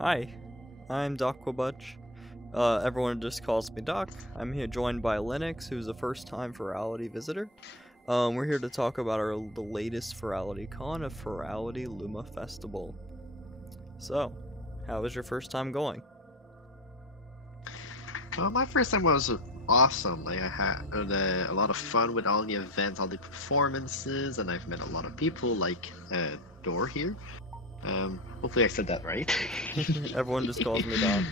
Hi, I'm dohk. Everyone just calls me Doc. I'm here joined by Lynix, who's a first-time Furality visitor. We're here to talk about the latest Furality con, a Furality Luma Festival. So, how was your first time going? Well, my first time was awesome. Like I had a lot of fun with all the events, all the performances, and I've met a lot of people like Door here. Hopefully I said that right. Everyone just calls me Doc.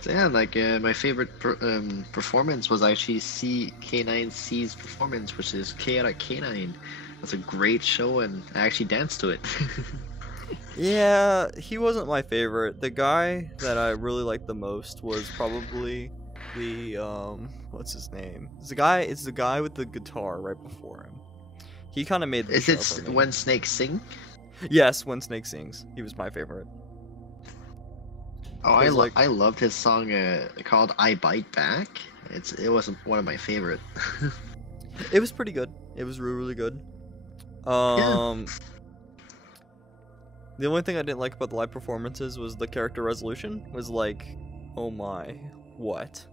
So yeah, like my favorite performance was actually K9C's performance, which is Chaotic K9. That's a great show, and I actually danced to it. Yeah, he wasn't my favorite. The guy that I really liked the most was probably the what's his name? It's the guy with the guitar right before him. He kind of made the show for me. When Snakes Sing? Yes, When Snake Sings. He was my favorite. Oh, I loved his song called "I Bite Back." It was one of my favorite. It was pretty good. It was really good. Yeah. The only thing I didn't like about the live performances was the character resolution was like, oh my, what?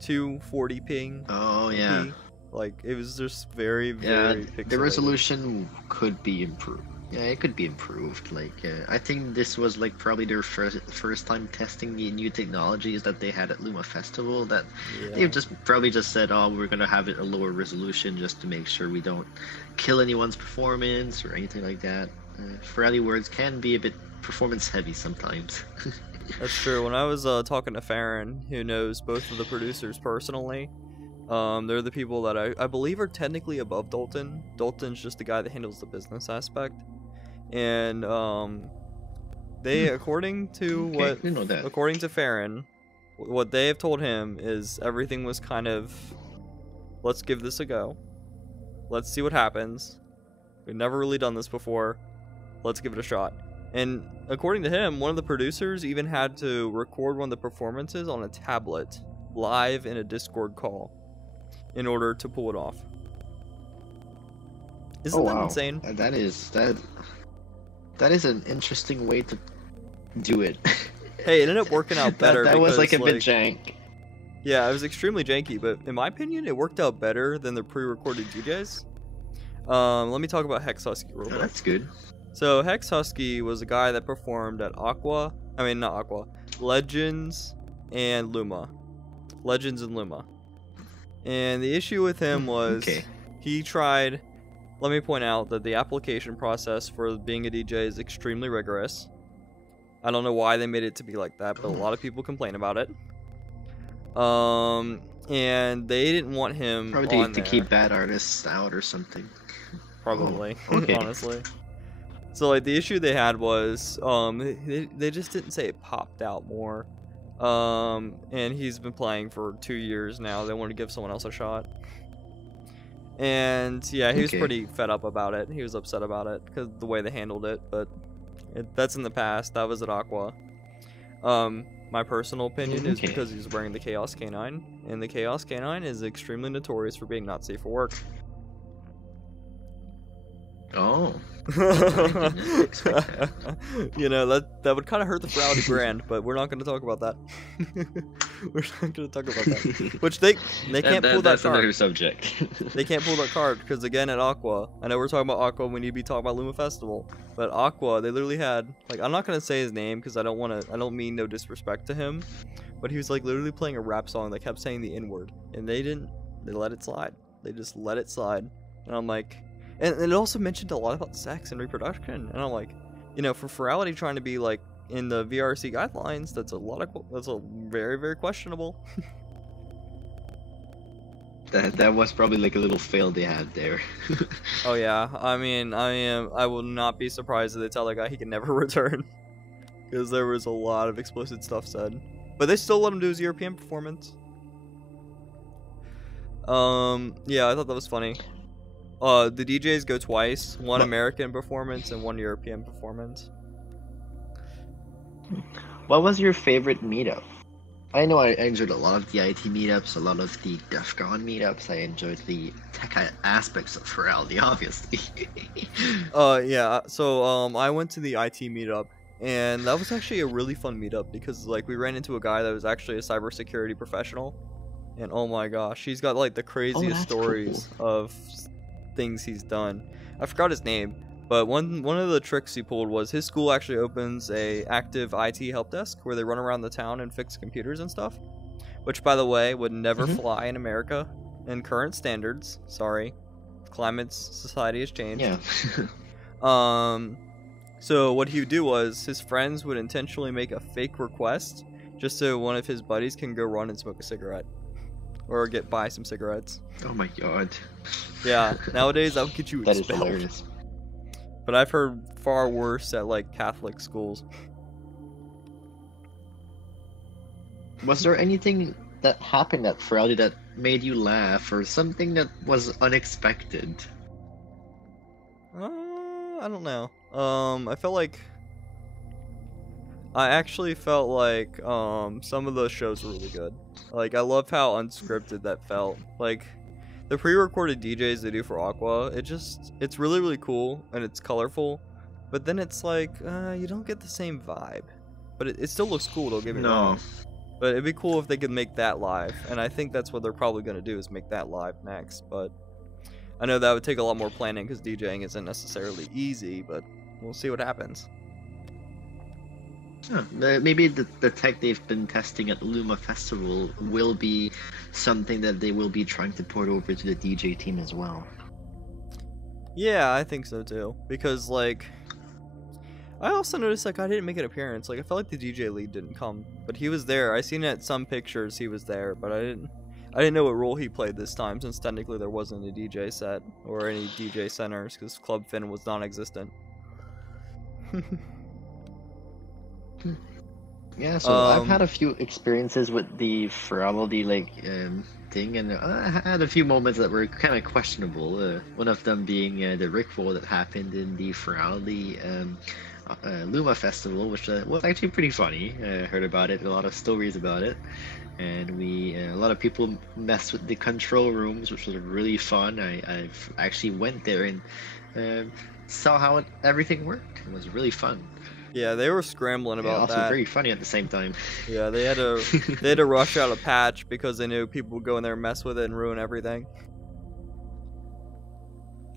240 ping. Oh yeah. Like it was just very pixelated. The resolution could be improved. Yeah, it could be improved. Like I think this was like probably their first time testing the new technologies that they had at Luma Festival. That they've probably just said, oh, we're gonna have it a lower resolution just to make sure we don't kill anyone's performance or anything like that. Furality words can be a bit performance heavy sometimes. That's true. When I was talking to Farron, who knows both of the producers personally, they're the people that I believe are technically above Dalton. Dalton's just the guy that handles the business aspect. And they, according to Farron, what they have told him is everything was kind of, let's give this a go. Let's see what happens. We've never really done this before. Let's give it a shot. And according to him, one of the producers even had to record one of the performances on a tablet live in a Discord call in order to pull it off. Isn't that insane? That is an interesting way to do it. Hey, it ended up working out better. that was like a bit jank. Yeah, it was extremely janky, but in my opinion, it worked out better than the pre-recorded DJs. Let me talk about Hex Husky real quick. That's good. So Hex Husky was a guy that performed at Legends and Luma. Legends and Luma. And the issue with him was he tried. Let me point out that the application process for being a DJ is extremely rigorous. I don't know why they made it to be like that, but a lot of people complain about it. And they didn't want him probably to keep bad artists out or something. Probably, honestly. So like the issue they had was they just didn't say it popped out more. And he's been playing for 2 years now. They wanted to give someone else a shot. And yeah, he was pretty fed up about it. He was upset about it because the way they handled it. But that's in the past. That was at Aqua. My personal opinion is because he's wearing the Chaos K9, and the Chaos K9 is extremely notorious for being not safe for work. Oh. You know, that would kind of hurt the Furality brand, but we're not going to talk about that. We're not going to talk about that. Which they can't pull that that's card. Another subject. They can't pull that card because again at Aqua, I know we're talking about Aqua. We need to be talking about Luma Festival, but Aqua, they literally had like, I'm not going to say his name because I don't mean no disrespect to him, but he was like literally playing a rap song that kept saying the N-word, and they let it slide. They just let it slide, and I'm like. And it also mentioned a lot about sex and reproduction, and I'm like, you know, for Furality trying to be like in the VRC guidelines, that's a very, very questionable. that was probably like a little fail they had there. Oh yeah, I mean, I will not be surprised if they tell that guy he can never return, because there was a lot of explicit stuff said, but they still let him do his European performance. Yeah, I thought that was funny. The DJs go twice, one American performance and one European performance. What was your favorite meetup? I know I enjoyed a lot of the IT meetups, a lot of the DEF CON meetups. I enjoyed the tech aspects of Furality, obviously. Yeah. So I went to the IT meetup, and that was actually a really fun meetup because like we ran into a guy that was actually a cybersecurity professional, and oh my gosh, he's got like the Oh, craziest that's cool. stories of things he's done. I forgot his name, but one of the tricks he pulled was his school actually opens a active IT help desk where they run around the town and fix computers and stuff, which by the way would never Hmm. fly in America in current standards. Sorry, climate's society has changed. Yeah. So what he would do was his friends would intentionally make a fake request just so one of his buddies can go run and smoke a cigarette or buy some cigarettes. Oh my god. Yeah, nowadays that would get you That is expelled. hilarious. But I've heard far worse at like Catholic schools. Was there anything that happened at Furality that made you laugh, or something that was unexpected? I don't know. I actually felt like some of those shows were really good. Like I loved how unscripted that felt. Like the pre-recorded DJs they do for Aqua, it's really really cool and it's colorful, but then it's like you don't get the same vibe. But it still looks cool, don't get me wrong. But it'd be cool if they could make that live, and I think that's what they're probably gonna do is make that live next. But I know that would take a lot more planning because DJing isn't necessarily easy, but we'll see what happens. Huh. Maybe the tech they've been testing at Luma Festival will be something that they will be trying to port over to the DJ team as well. Yeah, I think so too. Because like, I also noticed like I didn't make an appearance. Like I felt like the DJ lead didn't come, but he was there. I seen it some pictures. He was there, but I didn't know what role he played this time since technically there wasn't a DJ set or any DJ centers because Club Finn was non-existent. Yeah, so I've had a few experiences with the Furality thing, and I had a few moments that were kind of questionable. One of them being the Rickroll that happened in the Furality Luma Festival, which was actually pretty funny. Heard about it, a lot of stories about it, and a lot of people messed with the control rooms, which was really fun. I've actually went there and saw how everything worked. It was really fun. Yeah, they were scrambling about also that. very funny at the same time. Yeah, they had to rush out a patch because they knew people would go in there and mess with it and ruin everything.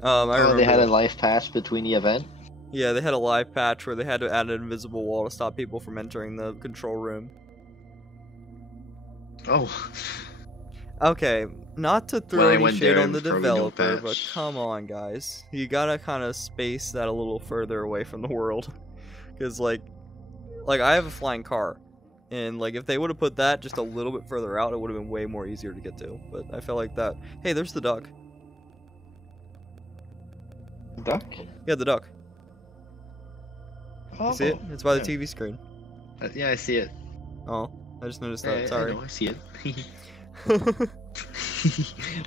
I remember They had a live patch between the event. Yeah, they had a live patch where they had to add an invisible wall to stop people from entering the control room. Oh. Okay, not to throw any shade on the developer, no but come on, guys. You gotta kind of space that a little further away from the world. Because, like I have a flying car. And, like, if they would have put that just a little bit further out, it would have been way more easier to get to. But I felt like that. Hey, there's the duck. Duck? Yeah, the duck. Oh, You see it? It's by the TV screen. Yeah, I see it. Oh, I just noticed that. Sorry. I know, I see it.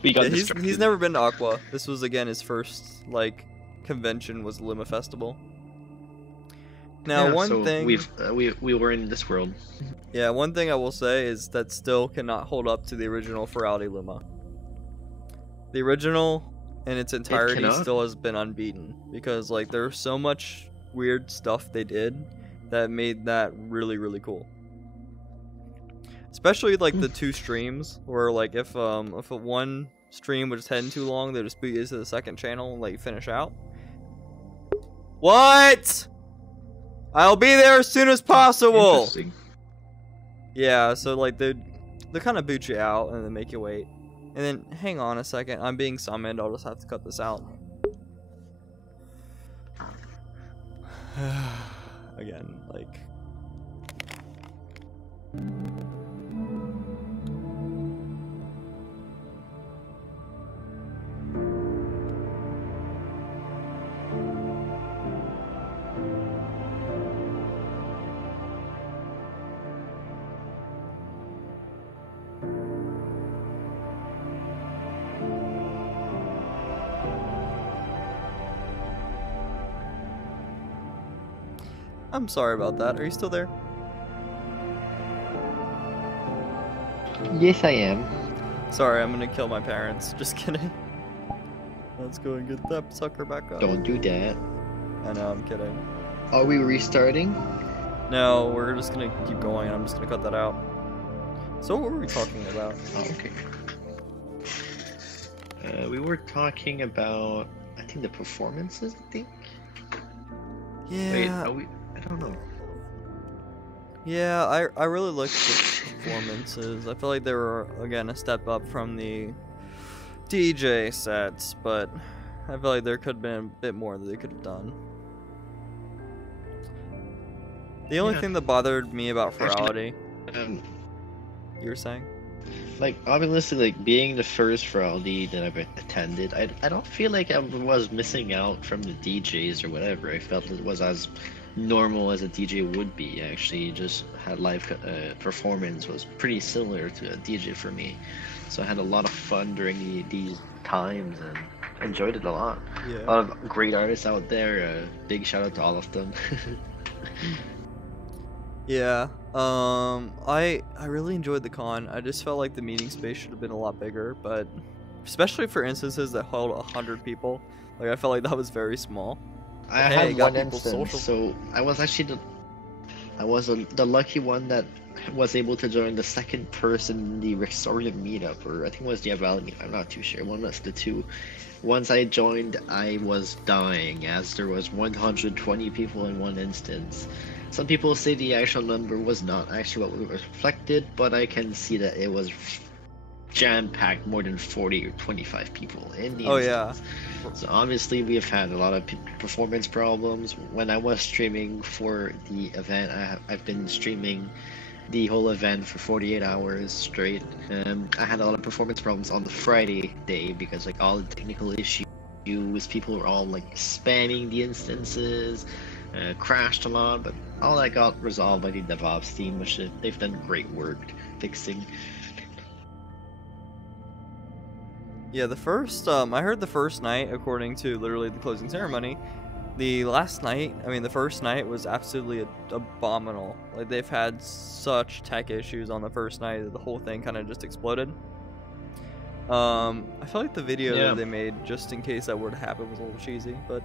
He's never been to Aqua. This was again his first like convention was Luma Festival. Now one thing we were in this world. Yeah, one thing I will say is that still cannot hold up to the original Furality Luma. The original in its entirety still has been unbeaten because like there's so much weird stuff they did that made that really really cool. Especially like the two streams where like if one stream was heading too long, they just boot you to the second channel and let you finish out. What? I'll be there as soon as possible. Yeah, so like they kind of boot you out and then make you wait. And then hang on a second, I'm being summoned. I'll just have to cut this out. Again, like. I'm sorry about that. Are you still there? Yes, I am. Sorry, I'm gonna kill my parents. Just kidding. Let's go and get that sucker back up. Don't do that. I know, I'm kidding. Are we restarting? No, we're just gonna keep going. I'm just gonna cut that out. So what were we talking about? Oh, okay. We were talking about, I think, the performances, I think? Yeah. Wait, are we? I don't know. Yeah, I really liked the performances. I feel like they were, again, a step up from the DJ sets, but I feel like there could have been a bit more that they could have done. The only thing that bothered me about Furality, you were saying? Like, obviously, like, being the first Furality that I've attended, I don't feel like I was missing out from the DJs or whatever. I felt it was as normal as a DJ would be, actually. Just had live performance was pretty similar to a DJ for me. So I had a lot of fun during these times and enjoyed it a lot. Yeah. A lot of great artists out there. Big shout out to all of them. Yeah, I really enjoyed the con. I just felt like the meeting space should have been a lot bigger, but especially for instances that held 100 people, like I felt like that was very small. I had one instance, so I was actually the lucky one that was able to join the second person in the Rexorium meetup, or I think it was the Aval meetup, I'm not too sure, one of the two. Once I joined, I was dying, as there was 120 people in one instance. Some people say the actual number was not actually what was reflected, but I can see that it was jam-packed, more than 40 or 25 people in the instance. Yeah. So obviously we have had a lot of performance problems. When I was streaming for the event, I've been streaming the whole event for 48 hours straight. I had a lot of performance problems on the Friday day because like all the technical issues, people were all like spamming the instances, crashed a lot, but all that got resolved by the DevOps team, which they've done great work fixing. Yeah, the first, I heard the first night, according to literally the closing ceremony, the first night was absolutely abominable. Like, they've had such tech issues on the first night that the whole thing kind of just exploded. I feel like the video that they made, just in case that were to happen, was a little cheesy, but...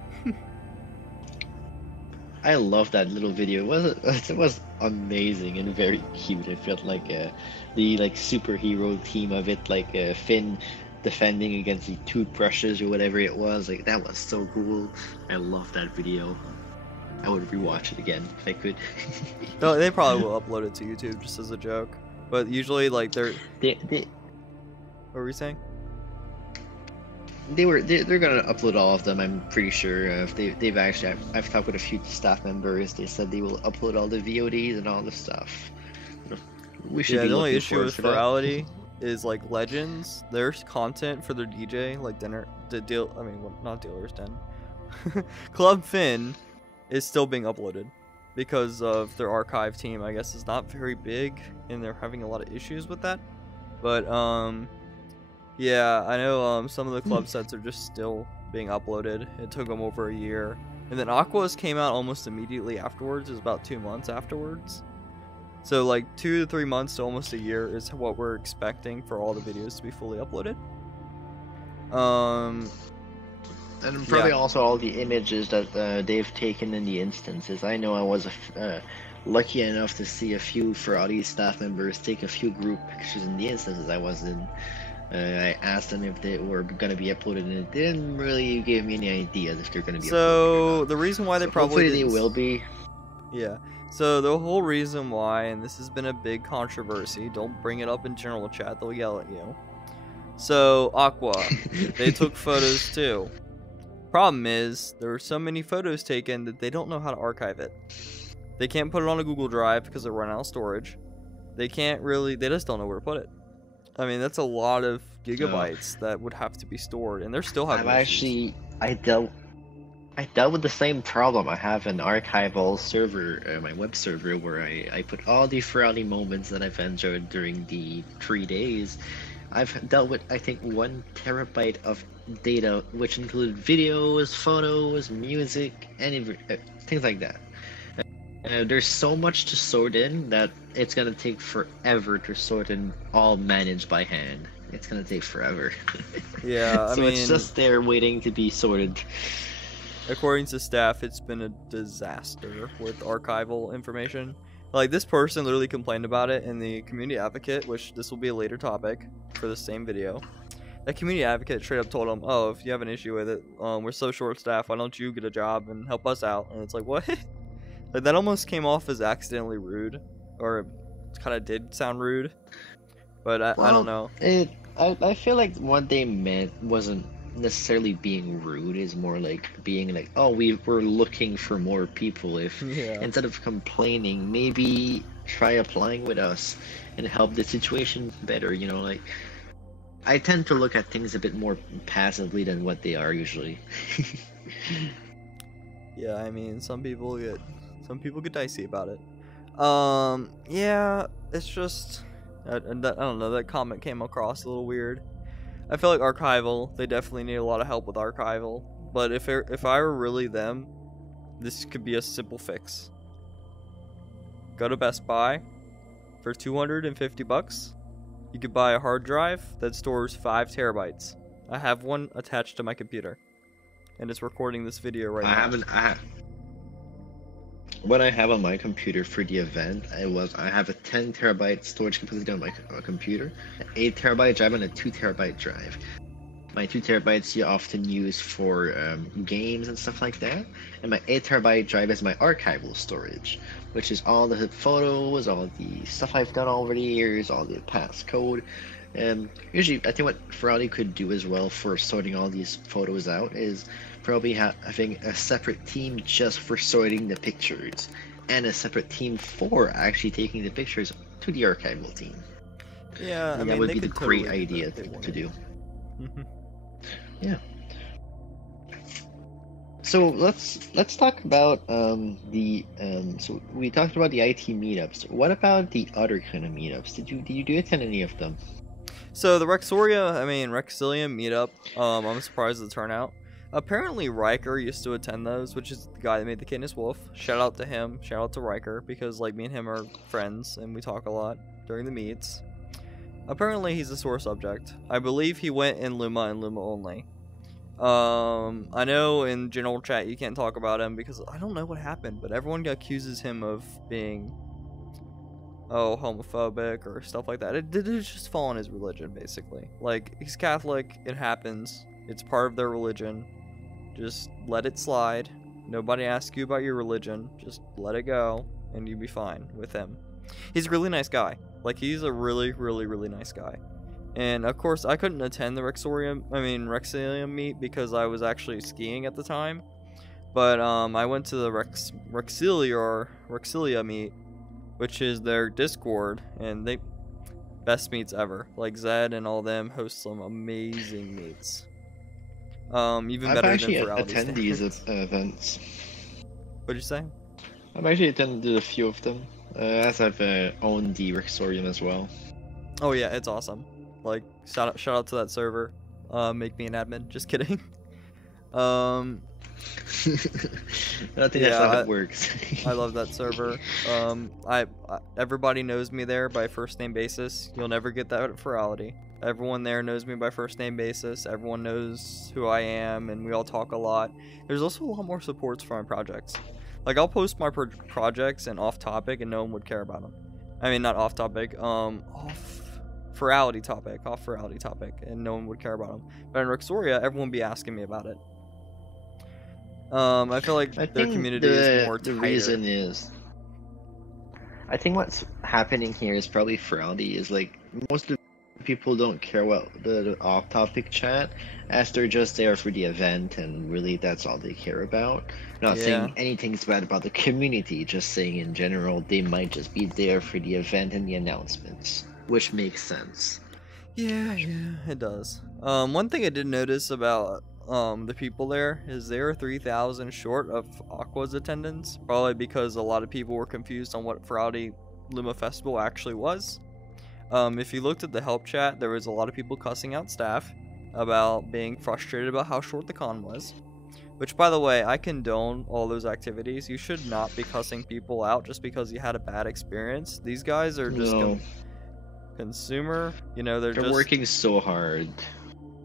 I love that little video. It was amazing and very cute. It felt like the superhero theme of it, like Finn defending against the toothbrushes or whatever it was. Like, that was so cool. I love that video. I would rewatch it again if I could. No, they probably will upload it to YouTube just as a joke. But usually, like, they what were we saying? They're gonna upload all of them. I'm pretty sure. They've actually, I've talked with a few staff members. They said they will upload all the VODs and all the stuff. We should. Yeah, the only issue with Furality is like Legends. There's content for their DJ, like not Dealer's Den. Club Finn is still being uploaded because of their archive team. I guess is not very big, and they're having a lot of issues with that. But yeah, I know some of the club sets are just still being uploaded. It took them over a year. And then Aqua's came out almost immediately afterwards. It was about 2 months afterwards. So like 2 to 3 months to almost a year is what we're expecting for all the videos to be fully uploaded. And probably also all the images that they've taken in the instances. I know I was lucky enough to see a few Furality staff members take a few group pictures in the instances I was in. I asked them if they were going to be uploaded, and it didn't really give me any ideas if they're going to be uploaded. So the reason why they probably hopefully they will be. Yeah. So the whole reason why, and this has been a big controversy, don't bring it up in general chat, they'll yell at you. So Aqua, they took photos too. Problem is, there were so many photos taken that they don't know how to archive it. They can't put it on a Google Drive because they're running out of storage. They just don't know where to put it. I mean, that's a lot of gigabytes that would have to be stored, and they're still having issues. I dealt with the same problem. I have an archival server, my web server, where I put all the Furality moments that I've enjoyed during the 3 days. I've dealt with, I think, 1 terabyte of data, which included videos, photos, music, and things like that. There's so much to sort in that it's gonna take forever to sort in all managed by hand. It's gonna take forever. Yeah, I So it's mean, just there waiting to be sorted. according to staff, it's been a disaster with archival information. Like, this person literally complained about it in the community advocate, which this will be a later topic for the same video. That community advocate straight up told him, "Oh, if you have an issue with it, we're so short staffed, why don't you get a job and help us out?" And it's like, what? Like, that almost came off as accidentally rude, or it kind of did sound rude, but I don't know. I feel like what they meant wasn't necessarily being rude. Is more like being like, oh, we're looking for more people. If Yeah. instead of complaining, maybe try applying with us and help the situation better. You know, like I tend to look at things a bit more passively than what they are usually. Yeah, I mean, some people get dicey about it. Yeah, it's just I don't know, that comment came across a little weird. I feel like archival, they definitely need a lot of help with archival, but if I were really them, this could be a simple fix. Go to Best Buy for 250 bucks. You could buy a hard drive that stores 5 terabytes. I have one attached to my computer, and it's recording this video right now. What I have on my computer for the event, I have a 10 terabyte storage capacity on my computer, an 8 terabyte drive, and a 2 terabyte drive. My 2 terabytes you often use for games and stuff like that, and my 8 terabyte drive is my archival storage, which is all the photos, all the stuff I've done over the years, all the past code. Usually, I think what Furality could do as well for sorting all these photos out is probably having a separate team just for sorting the pictures, and a separate team for actually taking the pictures to the archival team. Yeah, I mean, that would be the totally great idea to do. Yeah. So let's talk about so we talked about the IT meetups. What about the other kind of meetups? Did you attend any of them? So the Rexilium meetup, I'm surprised at the turnout. Apparently Riker used to attend those, which is the guy that made the Canis Wolf. Shout out to him, shout out to Riker, because like me and him are friends and we talk a lot during the meets. Apparently he's a sore subject. I believe he went in Luma and Luma only. I know in general chat you can't talk about him because I don't know what happened, but everyone accuses him of being homophobic or stuff like that. It just fall on his religion, basically. Like, he's Catholic, it happens, it's part of their religion. Just let it slide. Nobody asks you about your religion. Just let it go, and you'll be fine with him. He's a really nice guy. Like, he's a really, really, really nice guy. And of course, I couldn't attend the Rexilium meet because I was actually skiing at the time. But I went to the Rexilia meet, which is their Discord, and they best meets ever. Like, Zed and all them host some amazing meets. Even I've better actually than Furality attended these events. What'd you say? I've actually attended a few of them, as I've owned the Rexorium as well. Oh yeah, it's awesome. Like, shout out to that server. Make me an admin. Just kidding. I don't think that's how it works. I love that server. Everybody knows me there by first name basis. You'll never get that at Furality. Everyone there knows me by first name basis. Everyone knows who I am, and we all talk a lot. There's also a lot more supports for my projects. Like, I'll post my projects and off topic, and no one would care about them. I mean, not off topic. Off Furality topic, and no one would care about them. But in Rexoria, everyone would be asking me about it. I feel like their community is more tighter. The reason is, I think what's happening here is probably Furality is like most of the people don't care about the off-topic chat, as they're just there for the event, and really that's all they care about. Not saying anything's bad about the community, just saying in general they might just be there for the event and the announcements, which makes sense. Yeah, it does. One thing I did notice about the people there is they were 3,000 short of Aqua's attendance, probably because a lot of people were confused on what Furality Luma Festival actually was. If you looked at the help chat, there was a lot of people cussing out staff about being frustrated about how short the con was, Which, by the way, I condone all those activities. You should not be cussing people out just because you had a bad experience. These guys are just consumer. You know, they're just working so hard.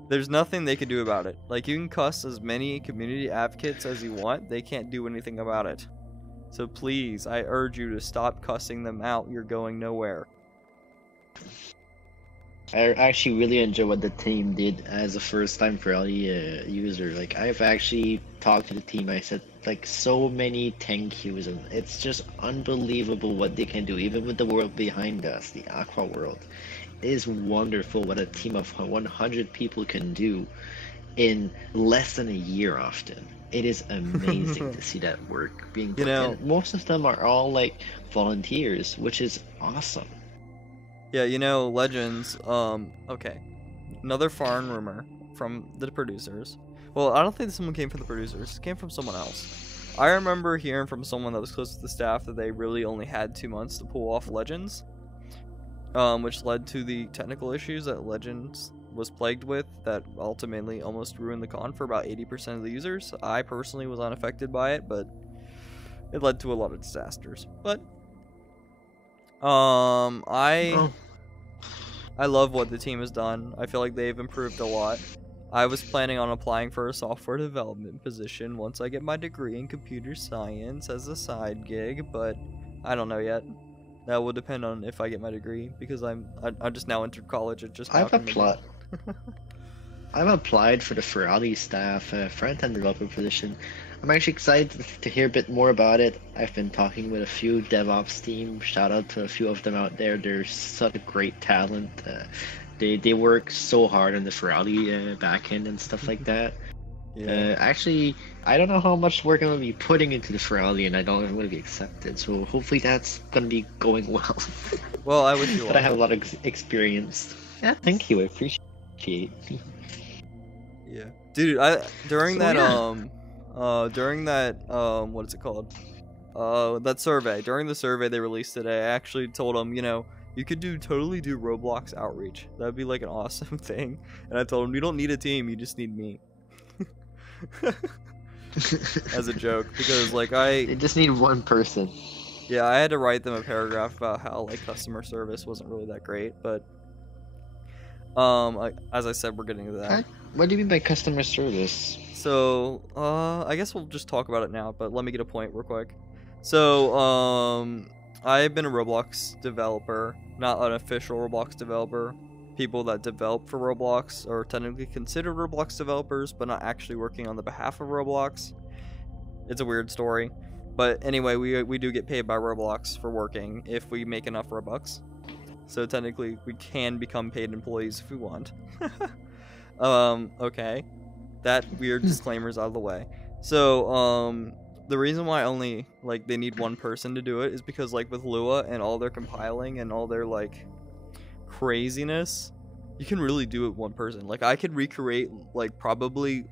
There's nothing they can do about it. Like, you can cuss as many community advocates as you want. They can't do anything about it. So please, I urge you to stop cussing them out. You're going nowhere. I actually really enjoy what the team did as a first-time Furality user. Like, I've actually talked to the team. I said, like, so many thank yous, and it's just unbelievable what they can do, even with the world behind us, the Aqua world. It is wonderful what a team of 100 people can do in less than a year often. It is amazing to see that work being put in. Most of them are all, like, volunteers, which is awesome. Yeah, you know, Legends, okay. Another foreign rumor from the producers. Well, I don't think someone came from the producers. It came from someone else. I remember hearing from someone that was close to the staff that they really only had 2 months to pull off Legends. Which led to the technical issues that Legends was plagued with that ultimately almost ruined the con for about 80% of the users. I personally was unaffected by it, but it led to a lot of disasters. But I love what the team has done. I feel like they've improved a lot. I was planning on applying for a software development position once I get my degree in computer science as a side gig, but I don't know yet. That will depend on if I get my degree, because I just now entered college. It just I've applied for the Furality staff front-end developer position. I'm actually excited to hear a bit more about it. I've been talking with a few DevOps team. Shout out to a few of them out there. They're such a great talent. They work so hard on the Furality backend and stuff like that. Yeah. Actually, I don't know how much work I'm going to be putting into the Furality, and I don't know if I'm going to be accepted. So hopefully that's going to be going well. Well, I wish you but I have a lot of experience. Yeah, thank you. I appreciate it. Yeah, dude. During that what is it called? That survey. During the survey they released today, I actually told them, you know, you could totally do Roblox outreach. That'd be like an awesome thing. And I told them, you don't need a team, you just need me. As a joke, because like you just need one person. Yeah, I had to write them a paragraph about how like customer service wasn't really that great, but as I said, we're getting to that. What do you mean by customer service? So I guess we'll just talk about it now, but let me get a point real quick. So I've been a Roblox developer, not an official Roblox developer. People that develop for Roblox are technically considered Roblox developers, but not actually working on the behalf of Roblox. It's a weird story. But anyway, we do get paid by Roblox for working if we make enough Robux. So technically, we can become paid employees if we want. Okay. That weird disclaimer's out of the way. So, the reason why only, like, they need one person to do it is because, like, with Lua and all their compiling and all their, like, craziness, you can really do it one person. Like, I could recreate like probably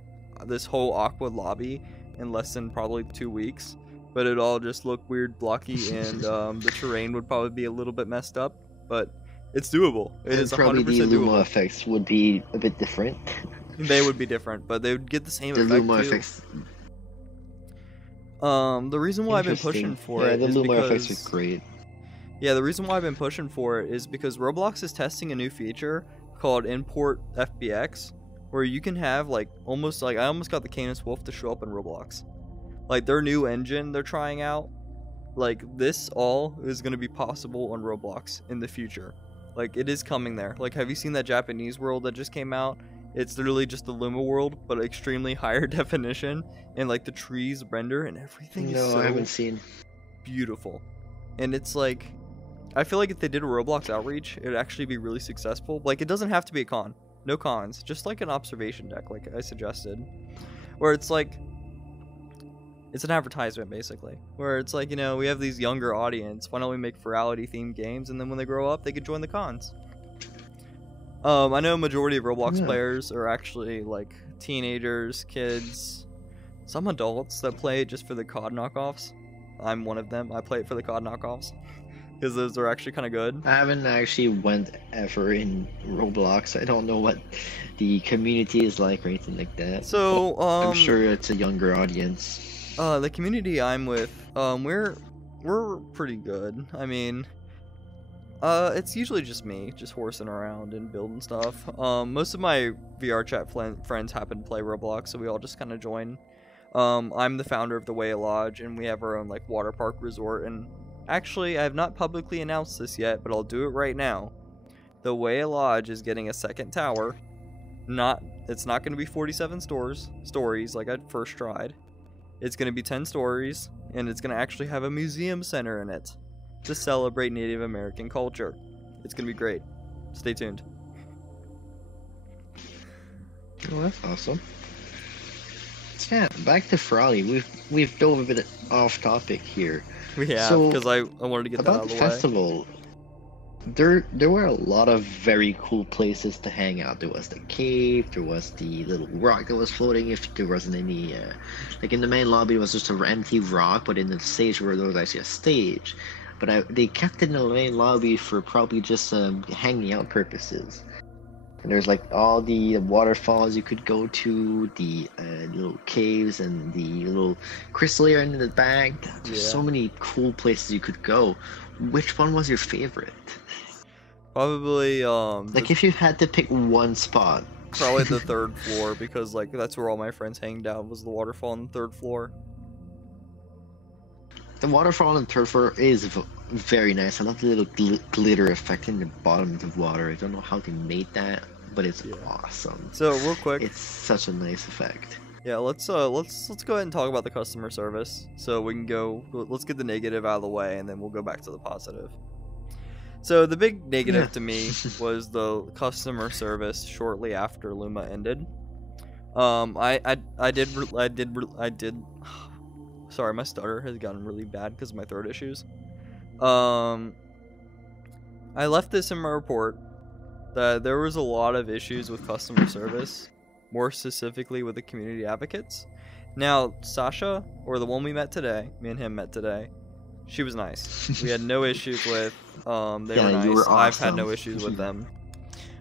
this whole Aqua lobby in less than probably 2 weeks, but it all just look weird, blocky, and the terrain would probably be a little bit messed up, but it's doable. It is 100% probably the luma doable. effects would be a bit different. They would be different, but they would get the same effect luma too. Effects. The reason why I've been pushing for it the is luma because effects are great. Yeah, the reason why I've been pushing for it is because Roblox is testing a new feature called Import FBX, where you can have like almost like I almost got the Canis Wolf to show up in Roblox. Like their new engine they're trying out, like this all is going to be possible on Roblox in the future. Like it is coming there. Like have you seen that Japanese world that just came out? It's literally just the Luma world, but extremely higher definition, and like the trees render and everything is so I haven't seen. Beautiful. And it's like, I feel like if they did a Roblox outreach, it would actually be really successful. Like, it doesn't have to be a con. No cons. Just like an observation deck, like I suggested. Where it's like, it's an advertisement, basically. Where it's like, you know, we have these younger audience. Why don't we make Furality themed games? And then when they grow up, they could join the cons. I know a majority of Roblox players are actually, like, teenagers, kids, some adults that play it just for the COD knockoffs. I'm one of them. I play it for the COD knockoffs. because those are actually kind of good. I haven't actually went ever in Roblox. I don't know what the community is like or anything like that. So, I'm sure it's a younger audience. The community I'm with, we're pretty good. I mean, it's usually just me, just horsing around and building stuff. Most of my VR chat friends happen to play Roblox, so we all just kind of join. I'm the founder of the Way Lodge, and we have our own like water park resort. And actually, I have not publicly announced this yet, but I'll do it right now. The Way Lodge is getting a second tower. It's not going to be 47 stories like I first tried. It's going to be 10 stories, and it's going to actually have a museum center in it to celebrate Native American culture. It's going to be great. Stay tuned. Oh, that's awesome. Yeah, back to Furality. We've dove a bit off topic here. We have, So, because I wanted to get that out about of the the way. festival, there were a lot of very cool places to hang out. There was the cave, there was the little rock that was floating. If there wasn't any, like in the main lobby, it was just an empty rock, but in the stage where there was actually a stage. But they kept it in the main lobby for probably just hanging out purposes. And there's like all the waterfalls you could go to, the little caves and the little crystal area in the back. There's so many cool places you could go. Which one was your favorite? Probably, Like if you had to pick one spot. probably the third floor, because like that's where all my friends hanged out, was the waterfall on the third floor. The waterfall on the third floor is very nice. I love the little glitter effect in the bottom of the water. I don't know how they made that, but it's awesome. So real quick, It's such a nice effect. yeah, let's go ahead and talk about the customer service. So we can let's get the negative out of the way, and then we'll go back to the positive. So the big negative to me was the customer service shortly after Luma ended. I did. Sorry, my stutter has gotten really bad because of my throat issues. I left this in my report that there was a lot of issues with customer service, more specifically with the community advocates. Now, Sasha, or the one me and him met today, she was nice. We had no issues with. They were nice. You were awesome. I've had no issues with them.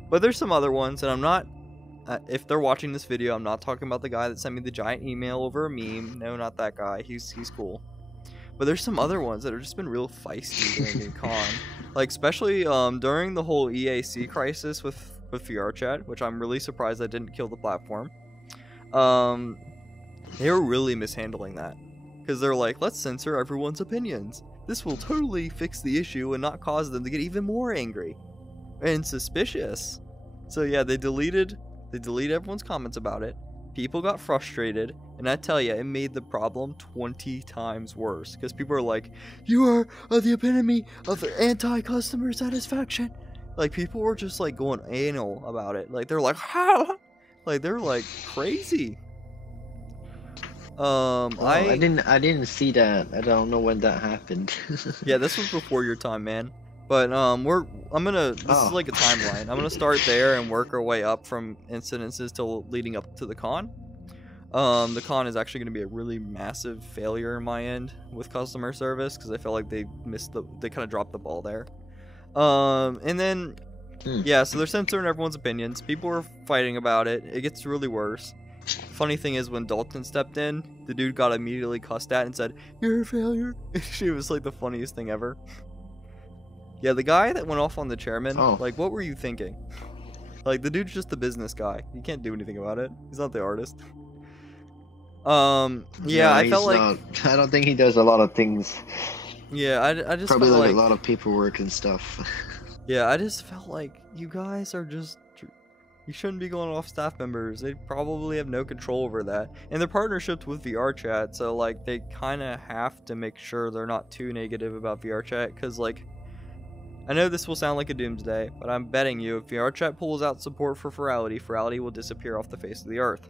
But there's some other ones, and I'm not. If they're watching this video, I'm not talking about the guy that sent me the giant email over a meme. No, not that guy. He's cool. But there's some other ones that have just been real feisty during the con. Like, especially during the whole EAC crisis with VRChat, which I'm really surprised I didn't kill the platform. They were really mishandling that. Because they're like, let's censor everyone's opinions. This will totally fix the issue and not cause them to get even more angry and suspicious. So yeah, they deleted everyone's comments about it. People got frustrated, and I tell you, it made the problem 20 times worse. Because people are like, you are the epitome of anti-customer satisfaction. Like, people were just like going anal about it. Like, they're like, how? Like, they're like crazy. I didn't see that. I don't know when that happened. Yeah, this was before your time, man. But this is like a timeline. I'm gonna start there and work our way up from incidences to leading up to the con. The con is actually gonna be a really massive failure in my end with customer service, because I feel like they kind of dropped the ball there. And then yeah, so they're censoring everyone's opinions. People are fighting about it. It gets really worse. Funny thing is, when Dalton stepped in, the dude got immediately cussed at and said, "You're a failure." It was like the funniest thing ever. Yeah, the guy that went off on the chairman, like, what were you thinking? Like, the dude's just the business guy. You can't do anything about it. He's not the artist. Yeah, I felt like... I don't think he does a lot of things. Yeah, I just probably felt like a lot of paperwork and stuff. Yeah, I just felt like you guys are just... You shouldn't be going off staff members. They probably have no control over that. And they're partnerships with VRChat, so, like, they kind of have to make sure they're not too negative about VRChat, because, like... I know this will sound like a doomsday, but I'm betting you if VRChat pulls out support for Furality, Furality will disappear off the face of the earth.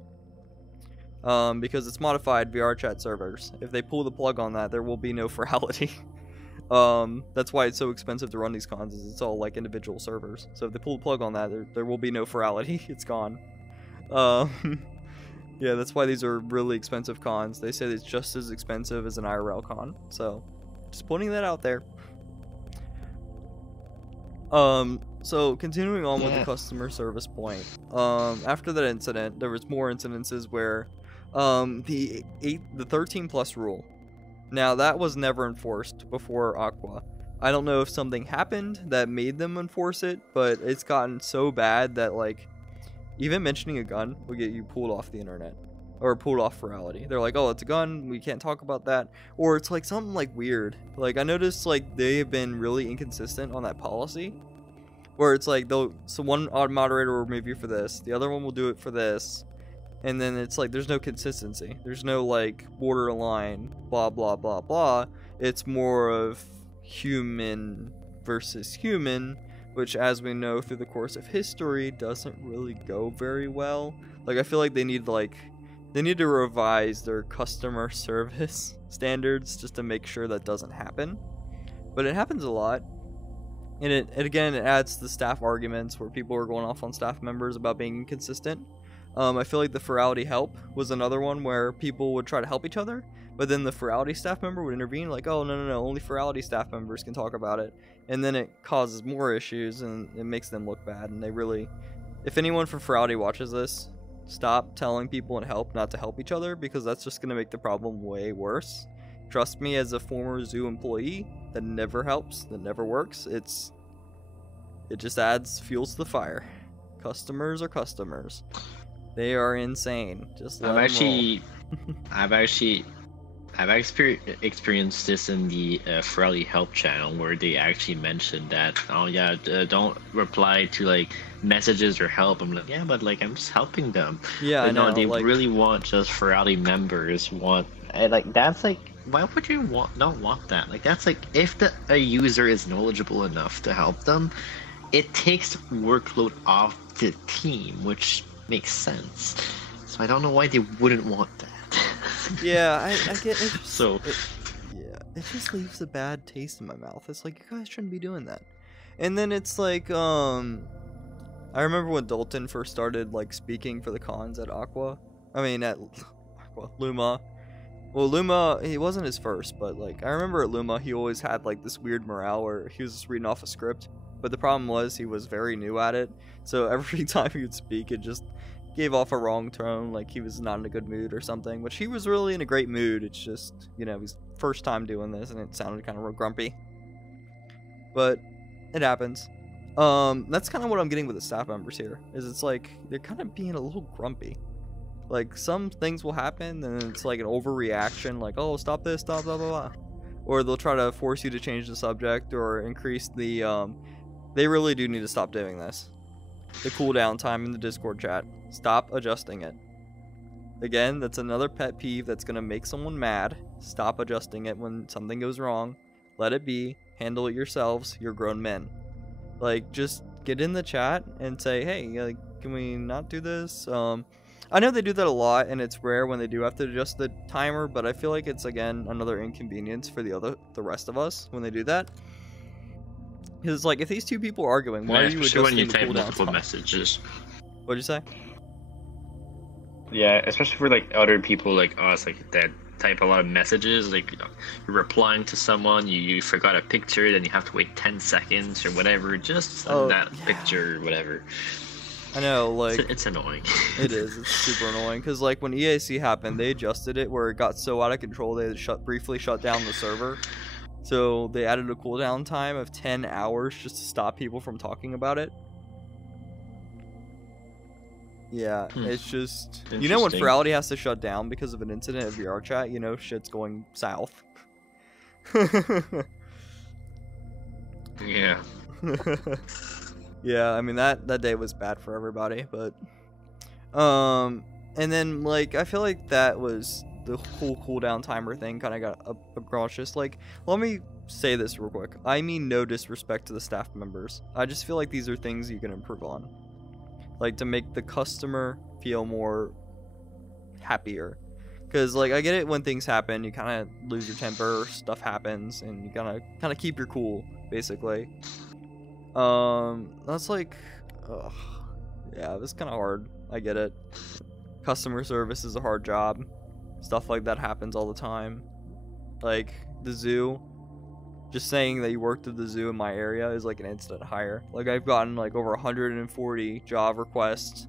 Because it's modified VRChat servers. If they pull the plug on that, there will be no Furality. That's why it's so expensive to run these cons, is it's all like individual servers. So if they pull the plug on that, there will be no Furality. It's gone. Yeah, that's why these are really expensive cons. They say it's just as expensive as an IRL con. So, just pointing that out there. So continuing on with the Yeah. customer service point, after that incident, there was more incidences where, the 13 plus rule. Now that was never enforced before Aqua. I don't know if something happened that made them enforce it, but it's gotten so bad that like, even mentioning a gun will get you pulled off the internet. Or pulled off Furality. They're like, oh, it's a gun, we can't talk about that. Or it's like something like weird. Like I noticed like they have been really inconsistent on that policy. Where it's like so one odd moderator will remove you for this, the other one will do it for this, and then it's like there's no consistency. There's no like borderline blah blah blah blah. It's more of human versus human, which as we know through the course of history doesn't really go very well. Like I feel like they need to revise their customer service standards just to make sure that doesn't happen. But it happens a lot. And it adds to the staff arguments where people are going off on staff members about being inconsistent. I feel like the Furality help was another one where people would try to help each other, but then the Furality staff member would intervene like, oh, no, only Furality staff members can talk about it. And then it causes more issues and it makes them look bad. And they really, if anyone from Furality watches this, stop telling people and help not to help each other, because that's just going to make the problem way worse. Trust me, as a former zoo employee, that never helps, that never works. It just adds fuel to the fire. Customers are customers. They are insane. Just let them roll. I've experienced this in the Furality help channel, where they actually mentioned that, oh yeah, don't reply to like messages or help. I'm like, yeah, but like I'm just helping them. Yeah, but I know. No, they like, really want just Furality members want, and like that's like, why would you not want that? Like that's like, if a user is knowledgeable enough to help them, it takes workload off the team, which makes sense. So I don't know why they wouldn't want that. Yeah, I get it. It just leaves a bad taste in my mouth. It's like, you guys shouldn't be doing that. And then it's like, I remember when Dalton first started like speaking for the cons at Luma. Well, Luma, he wasn't his first, but like I remember at Luma he always had like this weird morale where he was just reading off a script. But the problem was he was very new at it, so every time he would speak, it just gave off a wrong tone, like he was not in a good mood or something, which he was really in a great mood. It's just, you know, he's first time doing this and it sounded kind of grumpy. But it happens. That's kind of what I'm getting with the staff members here, is it's like they're kind of being a little grumpy. Like some things will happen and it's like an overreaction, like, oh, stop this, stop blah blah blah. Or they'll try to force you to change the subject or increase the they really do need to stop doing this. The cooldown time in the Discord chat. Stop adjusting it. Again, that's another pet peeve that's going to make someone mad. Stop adjusting it when something goes wrong. Let it be. Handle it yourselves. You're grown men. Like, just get in the chat and say, hey, like, can we not do this? I know they do that a lot, and it's rare when they do have to adjust the timer, but I feel like it's, again, another inconvenience for the rest of us when they do that. Because, like, if these two people are arguing, why are you adjusting when you the type cooldown multiple time? messages? What'd you say? Yeah, especially for like other people like us, like that type a lot of messages. Like, you know, you're replying to someone, you forgot a picture, then you have to wait 10 seconds or whatever, just send that picture or whatever. I know, like, it's annoying. It is. It's super annoying because, like, when EAC happened, they adjusted it where it got so out of control they had briefly shut down the server. So they added a cooldown time of 10 hours just to stop people from talking about it. Yeah, it's just, you know, when Furality has to shut down because of an incident of VR chat, you know shit's going south. Yeah. Yeah, I mean that day was bad for everybody, but and then like I feel like that was the whole cooldown timer thing kind of got obnoxious. Like, let me say this real quick. I mean no disrespect to the staff members. I just feel like these are things you can improve on. Like, to make the customer feel more happier. Because, like, I get it when things happen, you kind of lose your temper, stuff happens, and you gotta kind of keep your cool, basically. That's like, ugh. Yeah, it's kind of hard. I get it. Customer service is a hard job. Stuff like that happens all the time. Like, the zoo, just saying that you worked at the zoo in my area is like an instant hire. Like I've gotten like over 140 job requests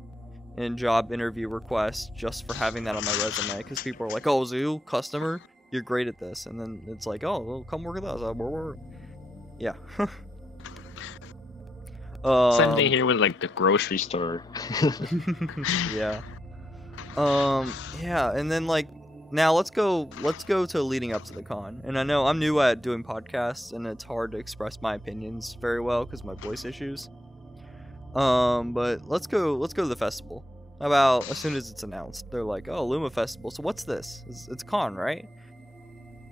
and job interview requests just for having that on my resume, because people are like, oh, zoo customer, you're great at this, and then it's like, oh, well, come work with us. Yeah. Same thing here with like the grocery store. Yeah. Yeah, and then like now let's go to leading up to the con. And I know I'm new at doing podcasts and it's hard to express my opinions very well because my voice issues. But let's go to the festival. About as soon as it's announced, they're like, oh, Luma Festival. So what's this? It's a con, right?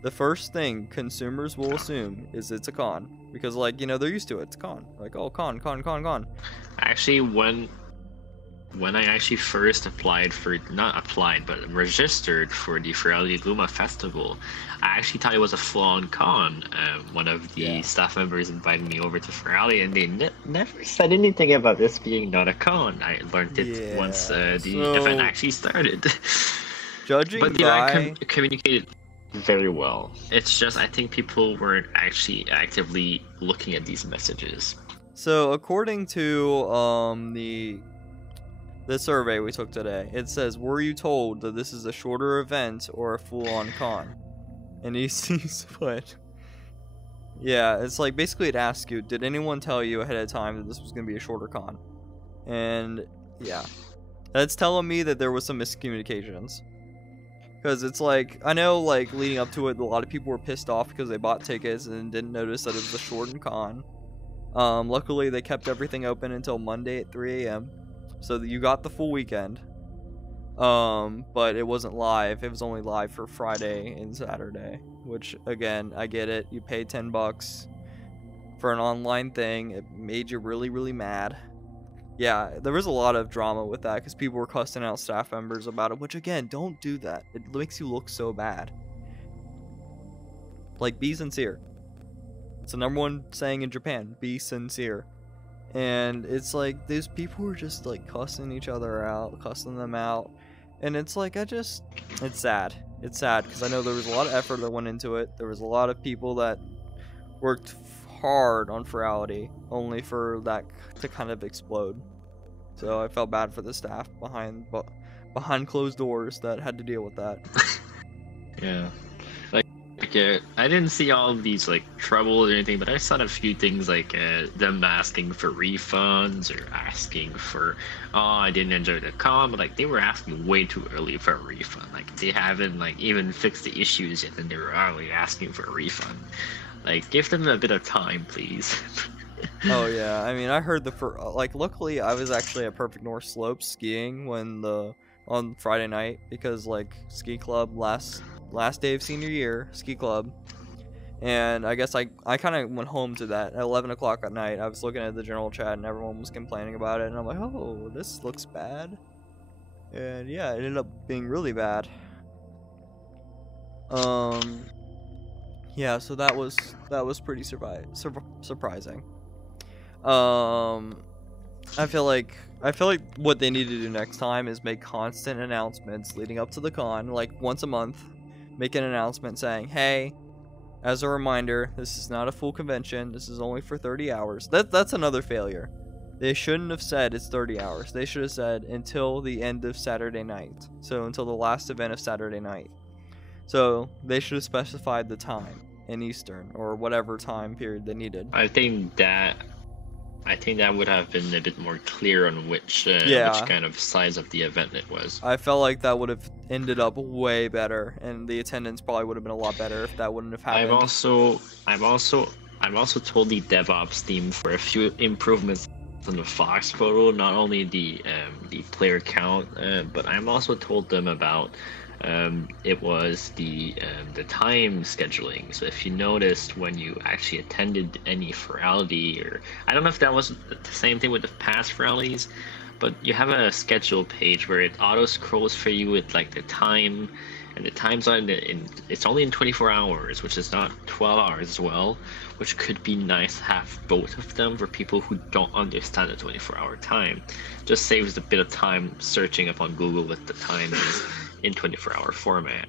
The first thing consumers will assume is it's a con, because like, you know, they're used to it. It's a con. Like, oh, con. Actually, when I actually first registered for the Furality Luma Festival, I actually thought it was a full-on con. One of the staff members invited me over to Furality, and they never said anything about this being not a con. I learned it once the event actually started. But they communicated very well. It's just I think people weren't actually actively looking at these messages. So according to the survey we took today, it says, were you told that this is a shorter event or a full-on con? And he's put, yeah, it's like basically it asks you, did anyone tell you ahead of time that this was going to be a shorter con? And yeah, that's telling me that there was some miscommunications. Because it's like, I know like leading up to it, a lot of people were pissed off because they bought tickets and didn't notice that it was a shortened con. Luckily they kept everything open until Monday at 3 a.m. so that you got the full weekend. But it wasn't live. It was only live for Friday and Saturday, which again, I get it. You paid $10 for an online thing. It made you really, really mad. Yeah, there was a lot of drama with that because people were cussing out staff members about it, which again, don't do that. It makes you look so bad. Like, be sincere. It's the #1 saying in Japan, be sincere. And it's like, these people were just like cussing each other out, cussing them out. And it's like, it's sad. It's sad because I know there was a lot of effort that went into it. There was a lot of people that worked hard on Furality only for that to kind of explode. So I felt bad for the staff behind closed doors that had to deal with that. Yeah. I didn't see all of these like troubles or anything, but I saw a few things like them asking for refunds or asking for, oh, I didn't enjoy the con, but like they were asking way too early for a refund. Like they haven't like even fixed the issues yet, and they were already asking for a refund. Like, give them a bit of time, please. Oh yeah, I mean, I heard luckily I was actually at Perfect North Slopes skiing on Friday night, because like ski club last day of senior year ski club, and I guess I kind of went home to that at 11 o'clock at night. I was looking at the general chat and everyone was complaining about it, and I'm like, oh, this looks bad. And yeah, it ended up being really bad. Yeah, so that was pretty surprising. I feel like what they need to do next time is make constant announcements leading up to the con, like once a month. Make an announcement saying, hey, as a reminder, this is not a full convention. This is only for 30 hours. That's another failure. They shouldn't have said it's 30 hours. They should have said until the end of Saturday night. So until the last event of Saturday night. So they should have specified the time in Eastern or whatever time period they needed. I think that would have been a bit more clear on which kind of size of the event it was. I felt like that would have ended up way better, and the attendance probably would have been a lot better if that wouldn't have happened. I'm also told the DevOps team for a few improvements on the Fox photo, not only the player count, but I'm also told them about it was the time scheduling. So if you noticed when you actually attended any Furality, or I don't know if that was the same thing with the past Furalities, but you have a schedule page where it auto scrolls for you with like the time, and the time's on it's only in 24 hours, which is not 12 hours as well, which could be nice to have both of them for people who don't understand the 24-hour time. Just saves a bit of time searching up on Google with the times in 24-hour format.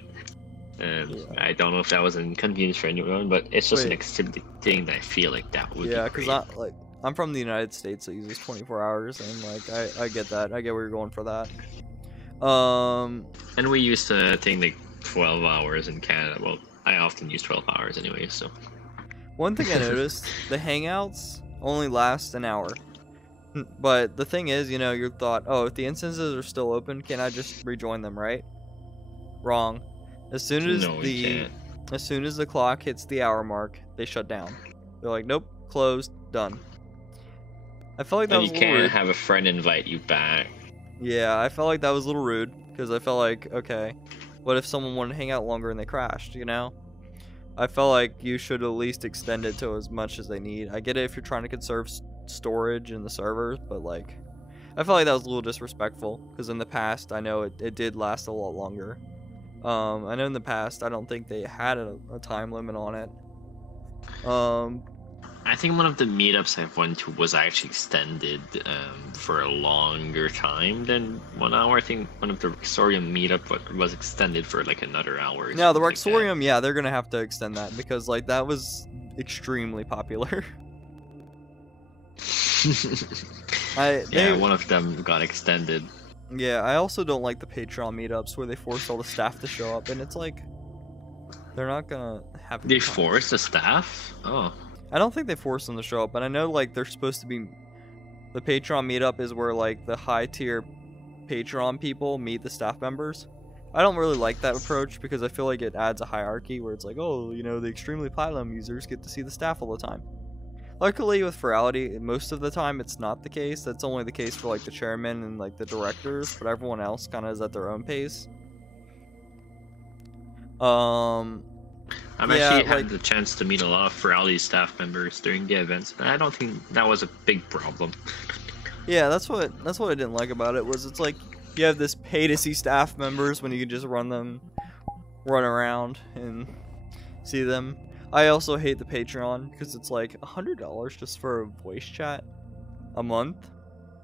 I don't know if that was an inconvenience for anyone, but it's just an Wait. activity thing that I feel like that would Yeah, be because great. I'm from the United States, that uses 24 hours, and like I get that. I get where you're going for that. And we used to, I think, like 12 hours in Canada. Well, I often use 12 hours anyway, so. One thing I noticed, the hangouts only last an hour. But the thing is, you know, your thought, oh, if the instances are still open, can I just rejoin them, right? Wrong. As soon as No, we can't. as soon as the clock hits the hour mark, they shut down. They're like, nope, closed, done. I felt like that And was you a little can't rude. have a friend invite you back. Yeah, I felt like that was a little rude because I felt like, okay, what if someone wanted to hang out longer and they crashed, you know? I felt like you should at least extend it to as much as they need. I get it if you're trying to conserve storage in the servers, but like, I felt like that was a little disrespectful because in the past, I know it did last a lot longer. I know in the past, I don't think they had a time limit on it. I think one of the meetups I went to was actually extended for a longer time than 1 hour. I think one of the Rexorium meetup was extended for like another hour. Now the something like Rexorium, yeah, they're gonna have to extend that because like that was extremely popular. Yeah, one of them got extended. Yeah, I also don't like the Patreon meetups where they force all the staff to show up, and it's like they're not gonna have. They force the staff? Oh. I don't think they force them to show up, but I know like they're supposed to be. The Patreon meetup is where like the high tier Patreon people meet the staff members. I don't really like that approach because I feel like it adds a hierarchy where it's like, oh, you know, the extremely platinum users get to see the staff all the time. Luckily with Furality, most of the time it's not the case. That's only the case for like the chairman and like the directors, but everyone else kind of is at their own pace. I've actually had the chance to meet a lot of Furality staff members during the events, and I don't think that was a big problem. Yeah, that's what I didn't like about it, was it's like you have this pay to see staff members when you can just run around and see them. I also hate the Patreon because it's like $100 just for a voice chat a month.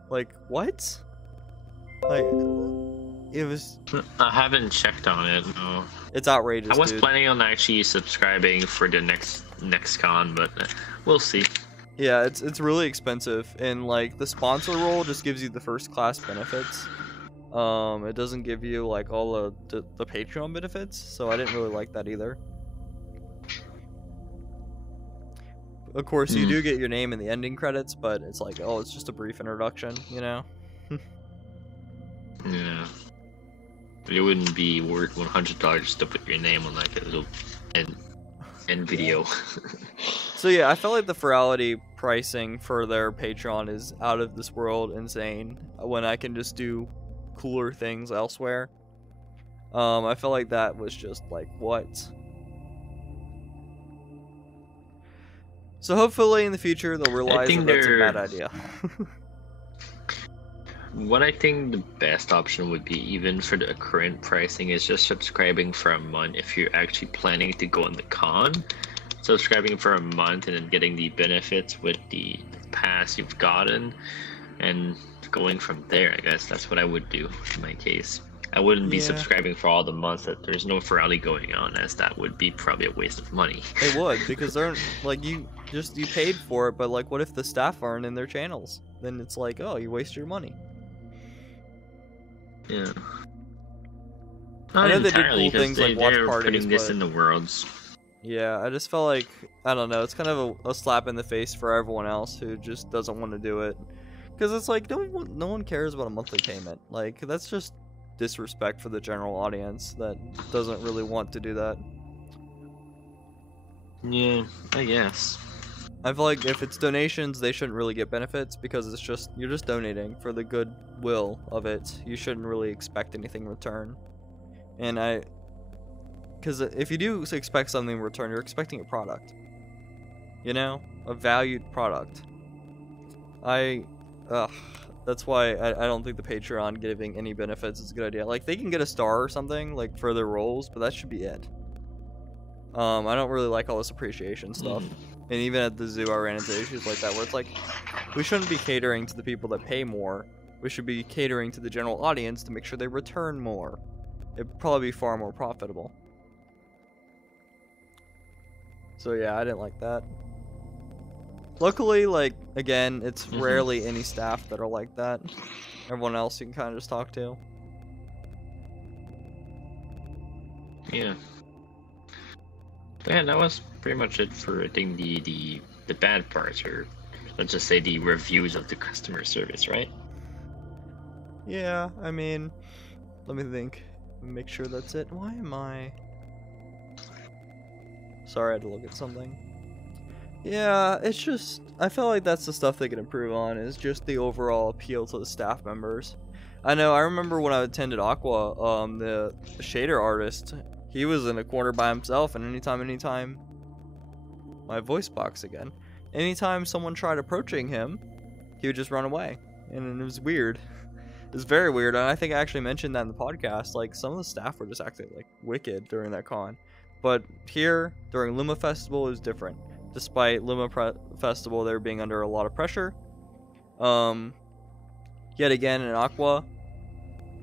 Like what? Like it was. I haven't checked on it. No. It's outrageous. I was dude. planning on actually subscribing for the next con, but we'll see. Yeah, it's really expensive, and like the sponsor role just gives you the first class benefits. It doesn't give you like all the Patreon benefits, so I didn't really like that either. Of course, you do get your name in the ending credits, but it's like, oh, it's just a brief introduction, you know? Yeah. But it wouldn't be worth $100 to put your name on like a little end video. So yeah, I felt like the Furality pricing for their Patreon is out of this world insane when I can just do cooler things elsewhere. I felt like that was just like, what? So hopefully in the future they'll realize that that's a bad idea. What I think the best option would be, even for the current pricing, is just subscribing for a month if you're actually planning to go on the con. Subscribing for a month and then getting the benefits with the pass you've gotten, and going from there. I guess that's what I would do in my case. I wouldn't be subscribing for all the months that there's no Furality going on, as that would be probably a waste of money. It would, because they're like, you paid for it, but like, what if the staff aren't in their channels? Then it's like, oh, you waste your money. Yeah. I know they did cool things like watch parties, putting this but in the worlds. yeah, I just felt like, I don't know, it's kind of a slap in the face for everyone else who just doesn't want to do it. Because it's like, no one cares about a monthly payment. Like, that's just disrespect for the general audience that doesn't really want to do that. Yeah, I guess. I feel like if it's donations, they shouldn't really get benefits because it's just, you're just donating for the goodwill of it. You shouldn't really expect anything in return. And because if you do expect something in return, you're expecting a product. You know? A valued product. That's why I don't think the Patreon giving any benefits is a good idea. Like, they can get a star or something, like, for their roles, but that should be it. I don't really like all this appreciation stuff. And even at the zoo, I ran into issues like that, where it's like, we shouldn't be catering to the people that pay more. We should be catering to the general audience to make sure they return more. It'd probably be far more profitable. So yeah, I didn't like that. Luckily, like, again, it's rarely any staff that are like that. Everyone else you can kind of just talk to. Yeah. But yeah, that was pretty much it for, I think, the bad parts, or let's just say the reviews of the customer service, right? Yeah, I mean, let me think. Make sure that's it. Why am I... Sorry, I had to look at something. Yeah, it's just... I feel like that's the stuff they can improve on, is just the overall appeal to the staff members. I know, I remember when I attended Aqua, the shader artist, he was in a corner by himself, and anytime... My voice box again. Anytime someone tried approaching him, he would just run away. And it was weird. It was very weird, and I think I actually mentioned that in the podcast. Like, some of the staff were just acting like wicked during that con. But here, during Luma Festival, it was different. Despite Luma Festival, they were being under a lot of pressure. Yet again, in Aqua,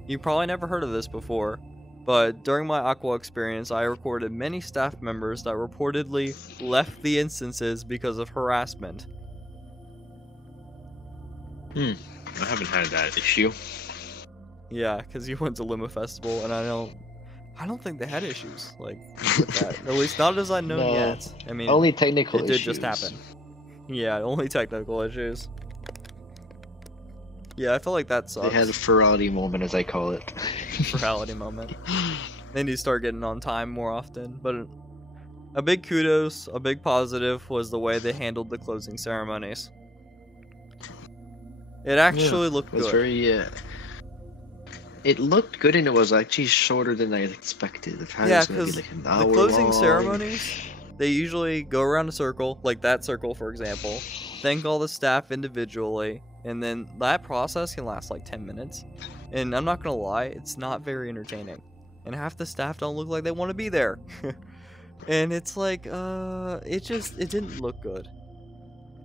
you probably never heard of this before, but during my Aqua experience, I recorded many staff members that reportedly left the instances because of harassment. I haven't had that issue. Yeah, because you went to Luma Festival, and I don't think they had issues like with that. At least not as I know yet. I mean, only technical it issues. did just happen. Yeah, only technical issues. Yeah, I feel like that sucks. They had a Furality moment, as I call it. Furality moment. They need to start getting on time more often. But a big kudos, a big positive was the way they handled the closing ceremonies. It actually looked good. It was very, it looked good, and it was actually shorter than I expected. Yeah, because the closing ceremonies, they usually go around a circle, like that circle, for example, thank all the staff individually, and then that process can last like 10 minutes. And I'm not gonna lie, it's not very entertaining. And half the staff don't look like they want to be there. And it's like, it didn't look good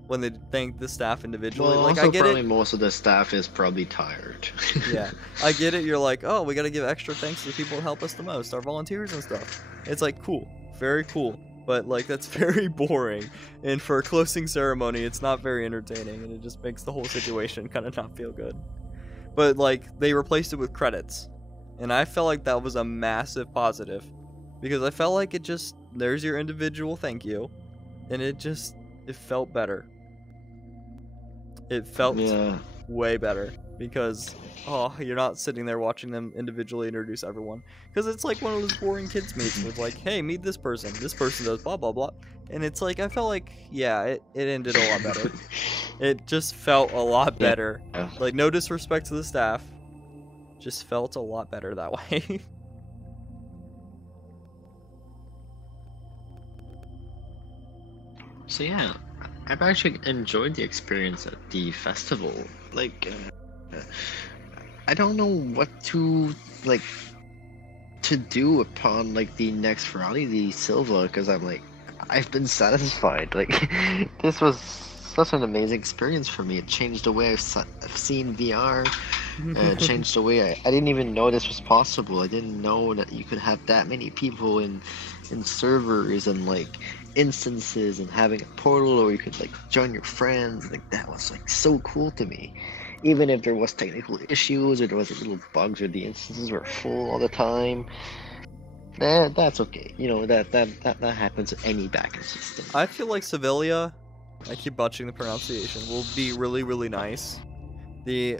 when they thank the staff individually. Well, like, also I get probably it. most of the staff is probably tired. Yeah, I get it. You're like, oh, we gotta give extra thanks to the people who help us the most, our volunteers and stuff. It's like, cool, very cool, but like that's very boring. And for a closing ceremony, it's not very entertaining, and it just makes the whole situation kind of not feel good. But like they replaced it with credits, and I felt like that was a massive positive, because I felt like it just, there's your individual thank you, and it felt better. It felt way better because, oh, you're not sitting there watching them individually introduce everyone. Because it's like one of those boring kids meets with like, hey, meet this person does blah, blah, blah. And it's like, I felt like, yeah, it ended a lot better. It just felt a lot better. Yeah. Like, no disrespect to the staff. Just felt a lot better that way. So yeah, I've actually enjoyed the experience at the festival. Like, I don't know what to do upon like the next Furality, the Silva, because I'm like, I've been satisfied. Like, this was such an amazing experience for me. It changed the way I've seen VR. It changed the way I didn't even know this was possible. I didn't know that you could have that many people in servers and like instances and having a portal, or you could like join your friends. Like, that was like so cool to me. Even if there was technical issues or there was little bugs or the instances were full all the time, that's okay. You know, that happens with any backend system. I feel like Sevilla, I keep botching the pronunciation, will be really, really nice. The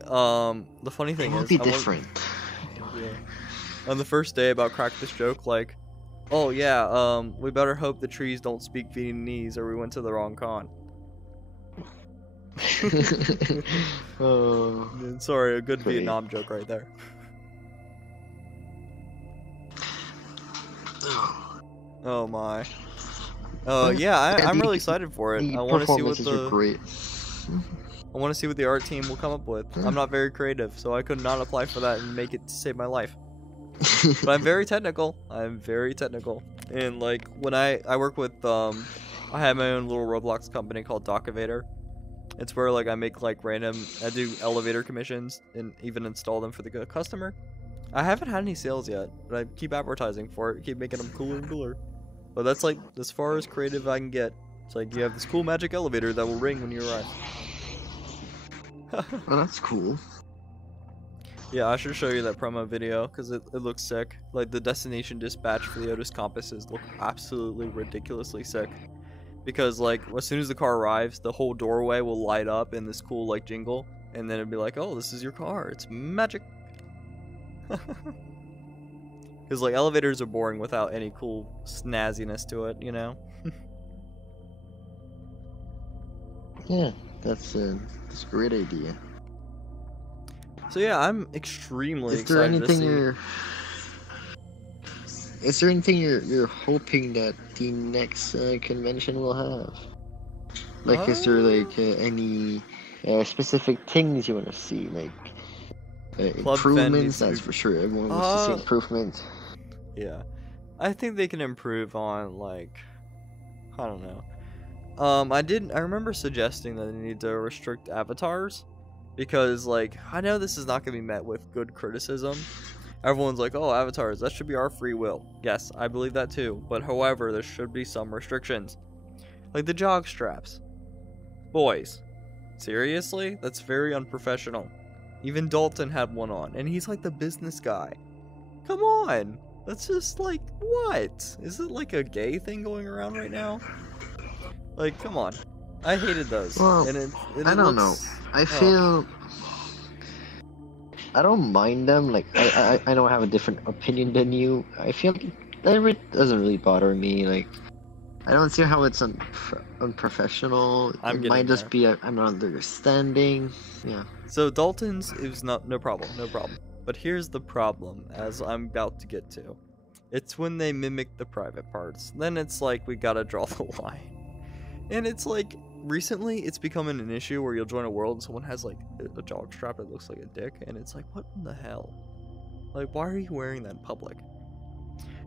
funny thing It will is, be different. On the first day about Crack This Joke, like, oh yeah, we better hope the trees don't speak Vietnamese or we went to the wrong con. Sorry, a good Vietnam joke right there. Oh my. Yeah, I'm really excited for it. I want to see what I want to see what the art team will come up with. I'm not very creative, so I could not apply for that and make it to save my life. But I'm very technical. And like when I work with I have my own little Roblox company called dohk. It's where like I make like I do elevator commissions and even install them for the customer. I haven't had any sales yet, but I keep advertising for it, keep making them cooler and cooler. But that's like as far as creative I can get. It's like you have this cool magic elevator that will ring when you arrive. Oh, that's cool. Yeah, I should show you that promo video because it looks sick. Like the destination dispatch for the Otis compasses look absolutely ridiculously sick. Because like as soon as the car arrives, the whole doorway will light up in this cool like jingle, and then it'd be like, oh, this is your car. It's magic. Because like elevators are boring without any cool snazziness to it, you know. Yeah, that's a great idea. So yeah, I'm extremely Is there excited to anything see. Is there anything you're hoping that the next convention will have? Like, is there like any specific things you want to see? Like improvements? That's for sure. Everyone wants to see improvements. Yeah, I think they can improve on like, I don't know. I remember suggesting that they need to restrict avatars because like I know this is not gonna be met with good criticism. Everyone's like, oh, avatars, that should be our free will. Yes, I believe that too. But however, there should be some restrictions. Like the jog straps. Boys, seriously? That's very unprofessional. Even Dalton had one on, and he's like the business guy. Come on! That's just like, what? Is it like a gay thing going around right now? Like, come on. I hated those. Well, I don't know. I feel... I don't mind them. Like, I know I have a different opinion than you. I feel that it doesn't really bother me. Like, I don't see how it's unprofessional. It might just be I'm not understanding. Yeah. So Dalton's is no problem. But here's the problem, as I'm about to get to. It's when they mimic the private parts. Then it's like we gotta draw the line. And it's like, recently it's becoming an issue where you'll join a world and someone has like a jog strap that looks like a dick, and it's like, what in the hell? Like, why are you wearing that in public?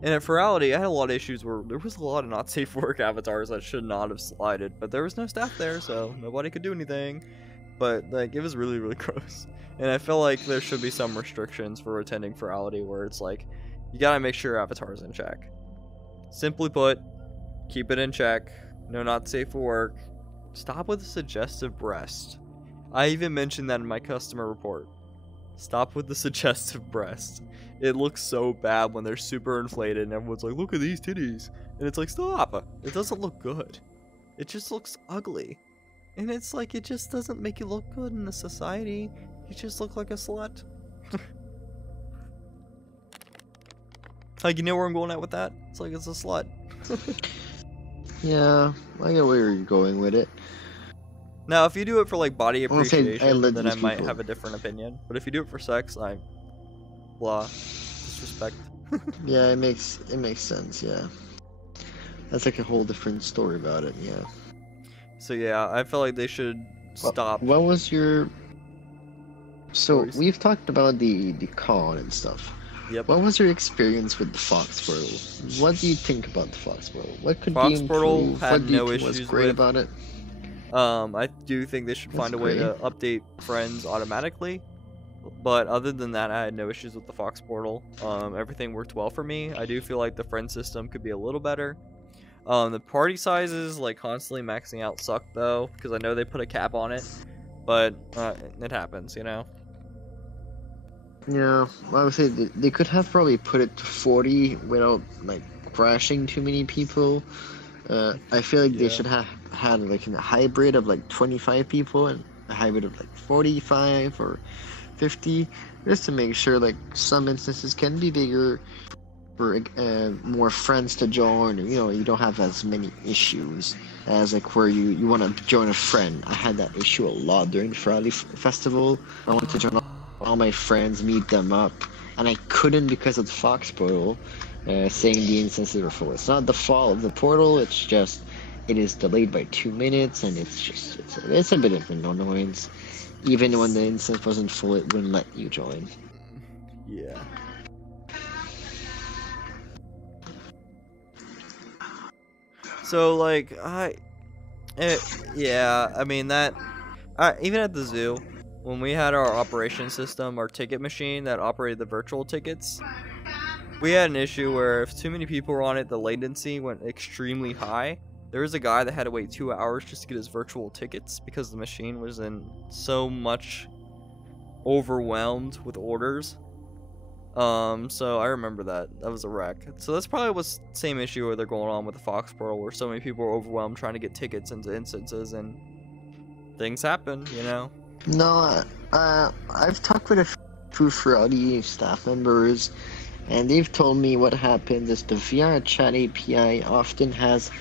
And at Furality, I had a lot of issues where there was a lot of not safe for work avatars that should not have slided, but there was no staff there, so nobody could do anything. But like, it was really, really gross. And I feel like there should be some restrictions for attending Furality where it's like, you gotta make sure your avatar's in check. Simply put, keep it in check. No, not safe for work. Stop with the suggestive breast. I even mentioned that in my customer report. Stop with the suggestive breast. It looks so bad when they're super inflated and everyone's like, look at these titties. And it's like, stop. It doesn't look good. It just looks ugly. And it's like, it just doesn't make you look good in a society. You just look like a slut. Like, you know where I'm going at with that? It's like, it's a slut. Yeah, I get where you're going with it. Now, if you do it for like body appreciation, then I might people. have a different opinion. But if you do it for sex, I blah, disrespect. Yeah, it makes sense. Yeah, that's like a whole different story about it. Yeah. So yeah, I feel like they should stop. What was your? So Stories. we've talked about the con and stuff. Yep. What was your experience with the Fox Portal? What do you think about the Fox Portal? What could Fox be Portal improved? had What do you no think was issues great with. about it? I do think they should find a way to update friends automatically. But other than that, I had no issues with the Fox Portal. Everything worked well for me. I do feel like the friend system could be a little better. The party sizes, like constantly maxing out, suck though, because I know they put a cap on it. But it happens, you know. Yeah, I would say they could have probably put it to 40 without like crashing too many people. I feel like they should have had like a hybrid of like 25 people and a hybrid of like 45 or 50, just to make sure like some instances can be bigger for more friends to join. You know, you don't have as many issues as like where you want to join a friend. I had that issue a lot during the Furality festival. I wanted to join all my friends, meet them up, and I couldn't because of the Fox Portal, saying the instances were full. It's not the fault of the portal, it's just it is delayed by 2 minutes, and it's a bit of an annoyance. Even when the instance wasn't full, it wouldn't let you join. Yeah. So like yeah, I mean that. Even at the zoo, when we had our operation system, our ticket machine that operated the virtual tickets, We had an issue where if too many people were on it, the latency went extremely high. There was a guy that had to wait 2 hours just to get his virtual tickets because the machine was in so much overwhelmed with orders. So I remember that. That was a wreck. So that's probably what's the same issue where they're going on with the Fox Pearl, where so many people are overwhelmed trying to get tickets into instances, and things happen, you know? No, I've talked with a few Furality staff members, and they've told me what happens is the VR chat API often has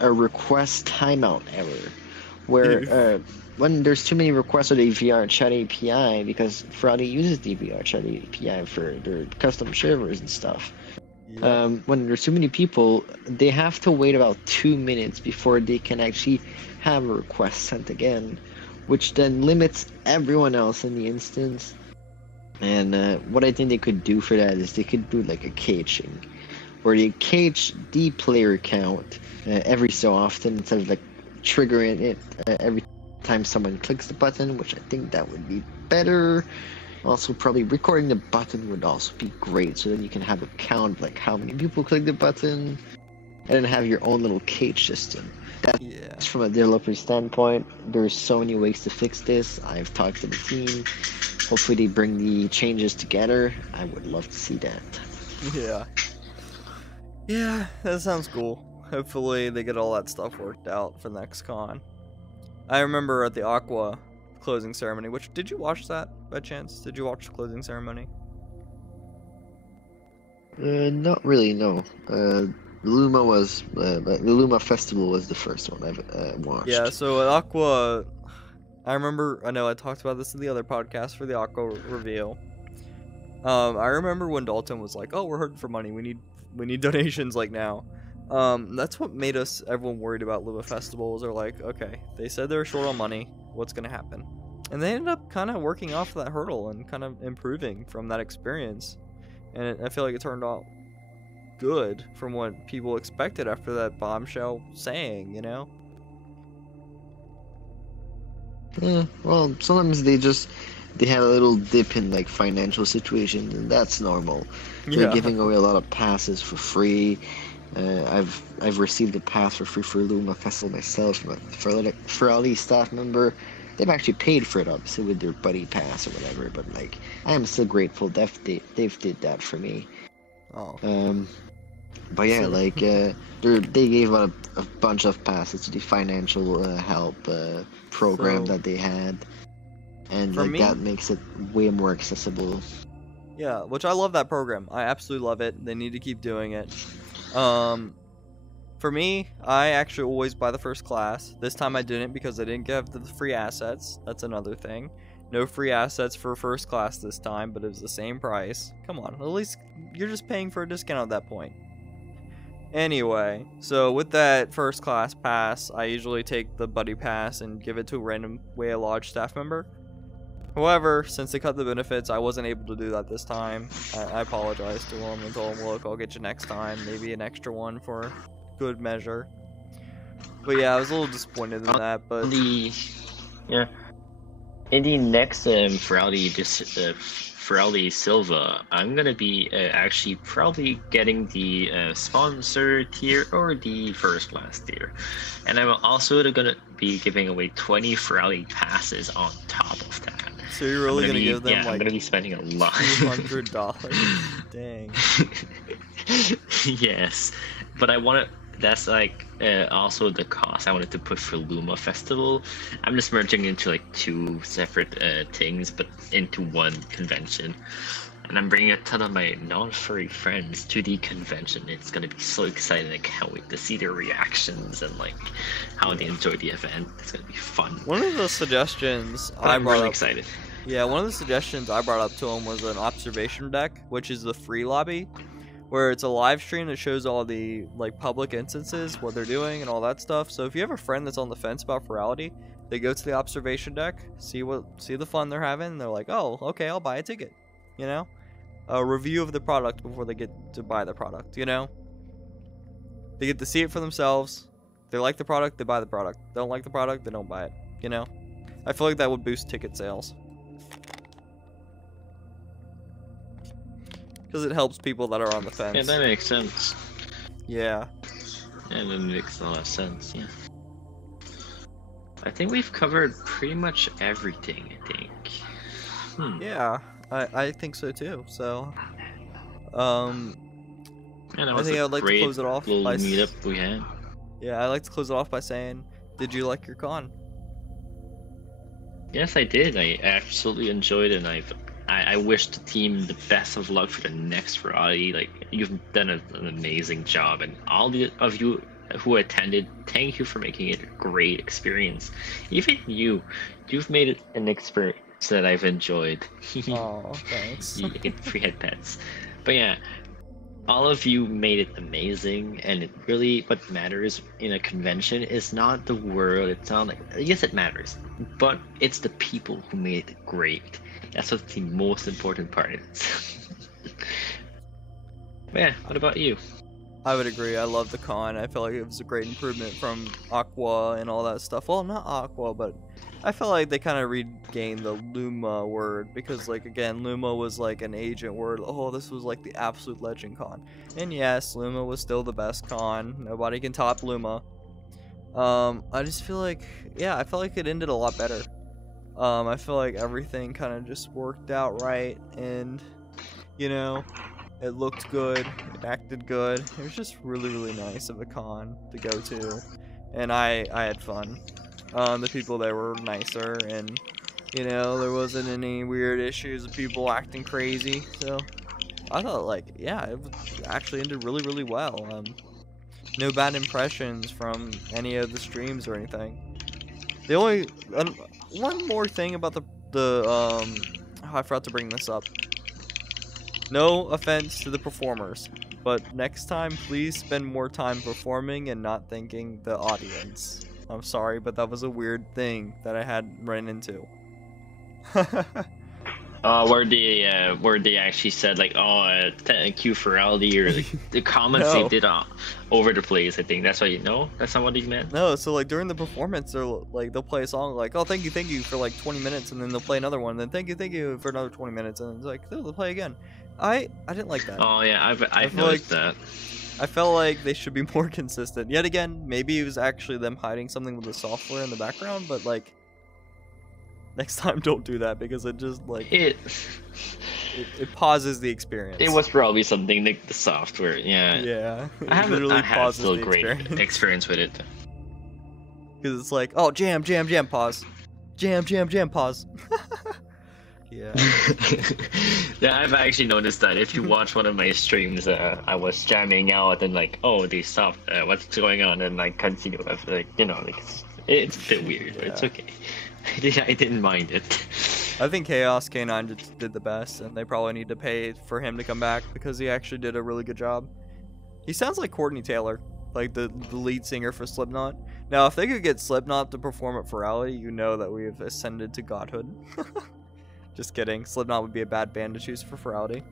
a request timeout error, where when there's too many requests of the VR chat API, because Furality uses the VR chat API for their custom servers and stuff. Yep. When there's too many people, they have to wait about 2 minutes before they can actually have a request sent again, which then limits everyone else in the instance. And what I think they could do for that is they could do like a caching, where they cache the player count every so often instead of like triggering it every time someone clicks the button, which I think that would be better. Also, probably recording the button would also be great, so then you can have a count like how many people click the button, and then have your own little cache system. That's from a developer standpoint. There's so many ways to fix this. I've talked to the team. Hopefully they bring the changes together. I would love to see that. Yeah, that sounds cool. Hopefully they get all that stuff worked out for the next con. I remember at the Aqua closing ceremony, which, did you watch that by chance? Did you watch the closing ceremony? Not really, no. Luma was, the Luma Festival was the first one I've watched. Yeah, so at Aqua, I know I talked about this in the other podcast for the Aqua reveal. I remember when Dalton was like, oh, we're hurting for money, we need donations like now. That's what made everyone worried about Luma festivals. They're like, okay, they said they're short on money, what's gonna happen? And they ended up kind of working off that hurdle and kind of improving from that experience. And I feel like it turned out good from what people expected after that bombshell saying, you know? Yeah, well, sometimes they had a little dip in like financial situations, and that's normal. They're giving away a lot of passes for free. I've received a pass for free for Luma Festival myself from a Furality staff member. They've actually paid for it, obviously, with their buddy pass or whatever. But like, I am still grateful they've did that for me. Oh. But yeah, like they gave out a bunch of passes to the financial help program that they had, and like that makes it way more accessible. Yeah, which I love that program. I absolutely love it. They need to keep doing it. For me, I actually always buy the first class. This time I didn't because I didn't get the free assets. That's another thing. No free assets for first class this time, but it was the same price. Come on, at least you're just paying for a discount at that point. Anyway, so with that first class pass, I usually take the buddy pass and give it to a random Way of Lodge staff member. However, since they cut the benefits, I wasn't able to do that this time. I apologized to them and told them, look, I'll get you next time. Maybe an extra one for good measure. But yeah, I was a little disappointed in that, but... In the next Furality Silva, I'm gonna be actually probably getting the sponsor tier or the first class tier, and I'm also gonna be giving away 20 Furality passes on top of that. So you're really gonna give them like I'm gonna be spending a lot. $200. Dang. Yes, but I want to. That's like also the cost I wanted to put for Luma Festival. I'm just merging into like two separate things, but into one convention. And I'm bringing a ton of my non-furry friends to the convention. It's gonna be so exciting. I can't wait to see their reactions and like how they enjoy the event. It's gonna be fun. One of the suggestions I'm really excited. Yeah, one of the suggestions I brought up to him was an observation deck, which is the free lobby, where it's a live stream that shows all the like public instances, what they're doing, and all that stuff. So if you have a friend that's on the fence about Furality, they go to the observation deck, see the fun they're having, and they're like, oh, okay, I'll buy a ticket. You know, a review of the product before they get to buy the product. You know, they get to see it for themselves. If they like the product, they buy the product. They don't like the product, they don't buy it. You know, I feel like that would boost ticket sales. because it helps people that are on the fence. Yeah, that makes sense. Yeah. And it makes a lot of sense, yeah. I think we've covered pretty much everything, I think. Yeah, I think so too. So, And I think I would like to close it off little by meetup we had. Yeah, I'd like to close it off by saying, did you like your con? Yes, I did. I absolutely enjoyed it, and I wish the team the best of luck for the next Furality. Like, you've done an amazing job, and all of you who attended, thank you for making it a great experience. Even you've made it an experience that I've enjoyed. Oh, thanks. You get free head pets. But yeah, all of you made it amazing, and it really, what matters in a convention is not the world. It's not like, yes, it matters, but it's the people who made it great. That's what the most important part is. But yeah, what about you? I would agree. I love the con. I feel like it was a great improvement from Aqua and all that stuff. Well, not Aqua, but I felt like they kind of regained the Luma word because, like, again, Luma was like an agent word. Oh, this was like the absolute legend con. And yes, Luma was still the best con. Nobody can top Luma. I just feel like, yeah, I felt like it ended a lot better. I feel like everything kind of just worked out right, and, you know, it looked good, it acted good. It was just really, really nice of a con to go to, and I had fun. The people there were nicer, and, you know, there wasn't any weird issues of people acting crazy, so I thought, like, yeah, it actually ended really, really well. No bad impressions from any of the streams or anything. The only one more thing about oh, I forgot to bring this up. No offense to the performers, but next time please spend more time performing and not thanking the audience. I'm sorry, but that was a weird thing that I had run into. Where they actually said like, oh, thank you Furality, or like, the comments No. they did over the place. I think that's what you know. That's not what he meant. No, so like during the performance, they'll play a song like, oh, thank you for like 20 minutes, and then they'll play another one, and then thank you for another 20 minutes, and it's like they'll play again. I didn't like that. Oh yeah, I've feel noticed like- that. I felt like they should be more consistent. Yet again, maybe it was actually them hiding something with the software in the background, but like, next time don't do that because it just like It pauses the experience. it was probably something like the software. Yeah. Yeah. I haven't. literally I had pauses still the great experience with it. Because it's like, oh, jam, pause. Jam, pause. Yeah. Yeah, I've actually noticed that if you watch one of my streams, I was jamming out and like, oh, they stopped. What's going on? And like continue. I feel like, you know, like it's a bit weird, but it's Yeah. okay. I didn't mind it. I think Chaos K9 just did the best, and they probably need to pay for him to come back because he actually did a really good job. He sounds like Courtney Taylor, like the lead singer for Slipknot. Now, if they could get Slipknot to perform at Furality, you know that we have ascended to godhood. Just kidding. Slipknot would be a bad band to choose for Furality.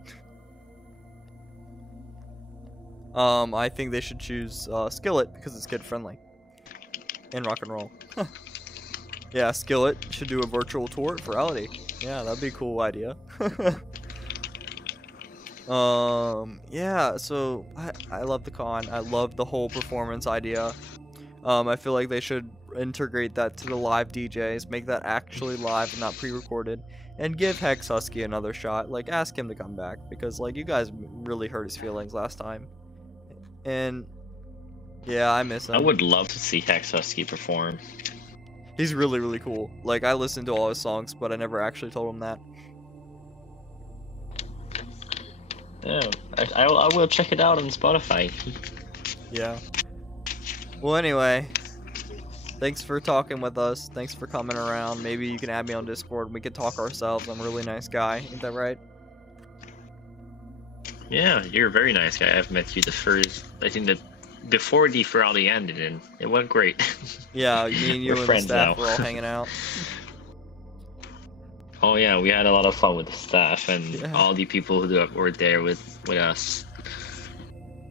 I think they should choose Skillet because it's kid friendly and rock and roll. Yeah, Skillet should do a virtual tour at Furality. Yeah, that'd be a cool idea. Yeah, so I love the con. I love the whole performance idea. I feel like they should integrate that to the live DJs, make that actually live and not pre-recorded, and give Hex Husky another shot. Like, ask him to come back because, like, you guys really hurt his feelings last time. And yeah, I miss him. I would love to see Hex Husky perform. He's really, really cool. Like, I listened to all his songs, but I never actually told him that. Yeah, I will check it out on Spotify. Yeah. Well, anyway, thanks for talking with us. Thanks for coming around. Maybe you can add me on Discord and we can talk ourselves. I'm a really nice guy. Ain't that right? Yeah, you're a very nice guy. I've met you I think that before the Furality ended, and it went great. Yeah, me and you We're and the friends staff now. were all hanging out. Oh yeah, we had a lot of fun with the staff and Yeah. all the people who were there with us.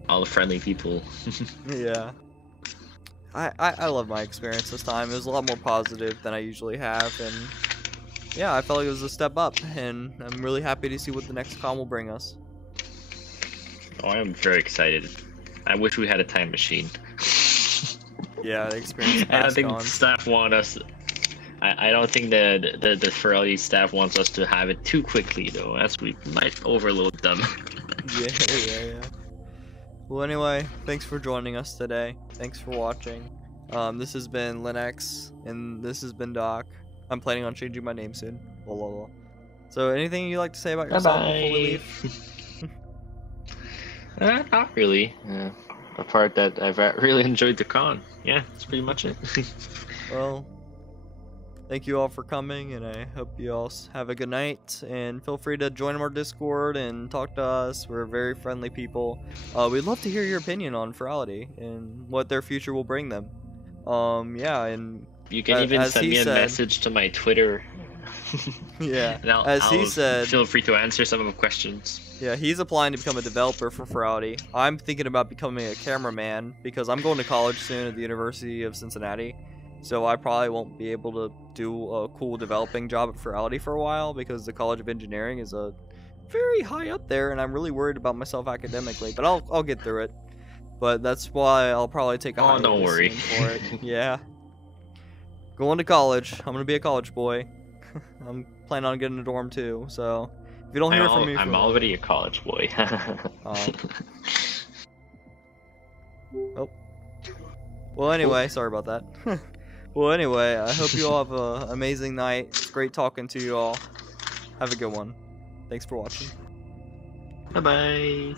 All the friendly people. Yeah. I love my experience this time. It was a lot more positive than I usually have, and yeah, I felt like it was a step up, and I'm really happy to see what the next con will bring us. Oh, I'm very excited. I wish we had a time machine. Yeah, the experience. I don't think staff want us. I don't think the Furality staff wants us to have it too quickly, though, as we might overload them. Yeah. Well, anyway, thanks for joining us today. Thanks for watching. This has been Lynix, and this has been dohk. I'm planning on changing my name soon. Blah, blah, blah. So, anything you'd like to say about yourself before we leave? Not really. The part that I've really enjoyed the con. Yeah, that's pretty much it. Well, thank you all for coming, and I hope you all have a good night. And feel free to join our Discord and talk to us. We're very friendly people. We'd love to hear your opinion on Furality and what their future will bring them. Yeah, and you can even send me a message to my Twitter. Yeah, and he said, feel free to answer some of the questions. Yeah, he's applying to become a developer for Furality. I'm thinking about becoming a cameraman because I'm going to college soon at the University of Cincinnati. So I probably won't be able to do a cool developing job at Furality for a while because the College of Engineering is a very high up there, and I'm really worried about myself academically. But I'll get through it. But that's why I'll probably take a high don't worry for it. Yeah, going to college. I'm gonna be a college boy. I'm planning on getting a dorm too. So if you don't hear from me, I'm already a college boy. Oh. Well, anyway, sorry about that. Well, anyway, I hope you all have an amazing night. It's great talking to you all. Have a good one. Thanks for watching. Bye-bye.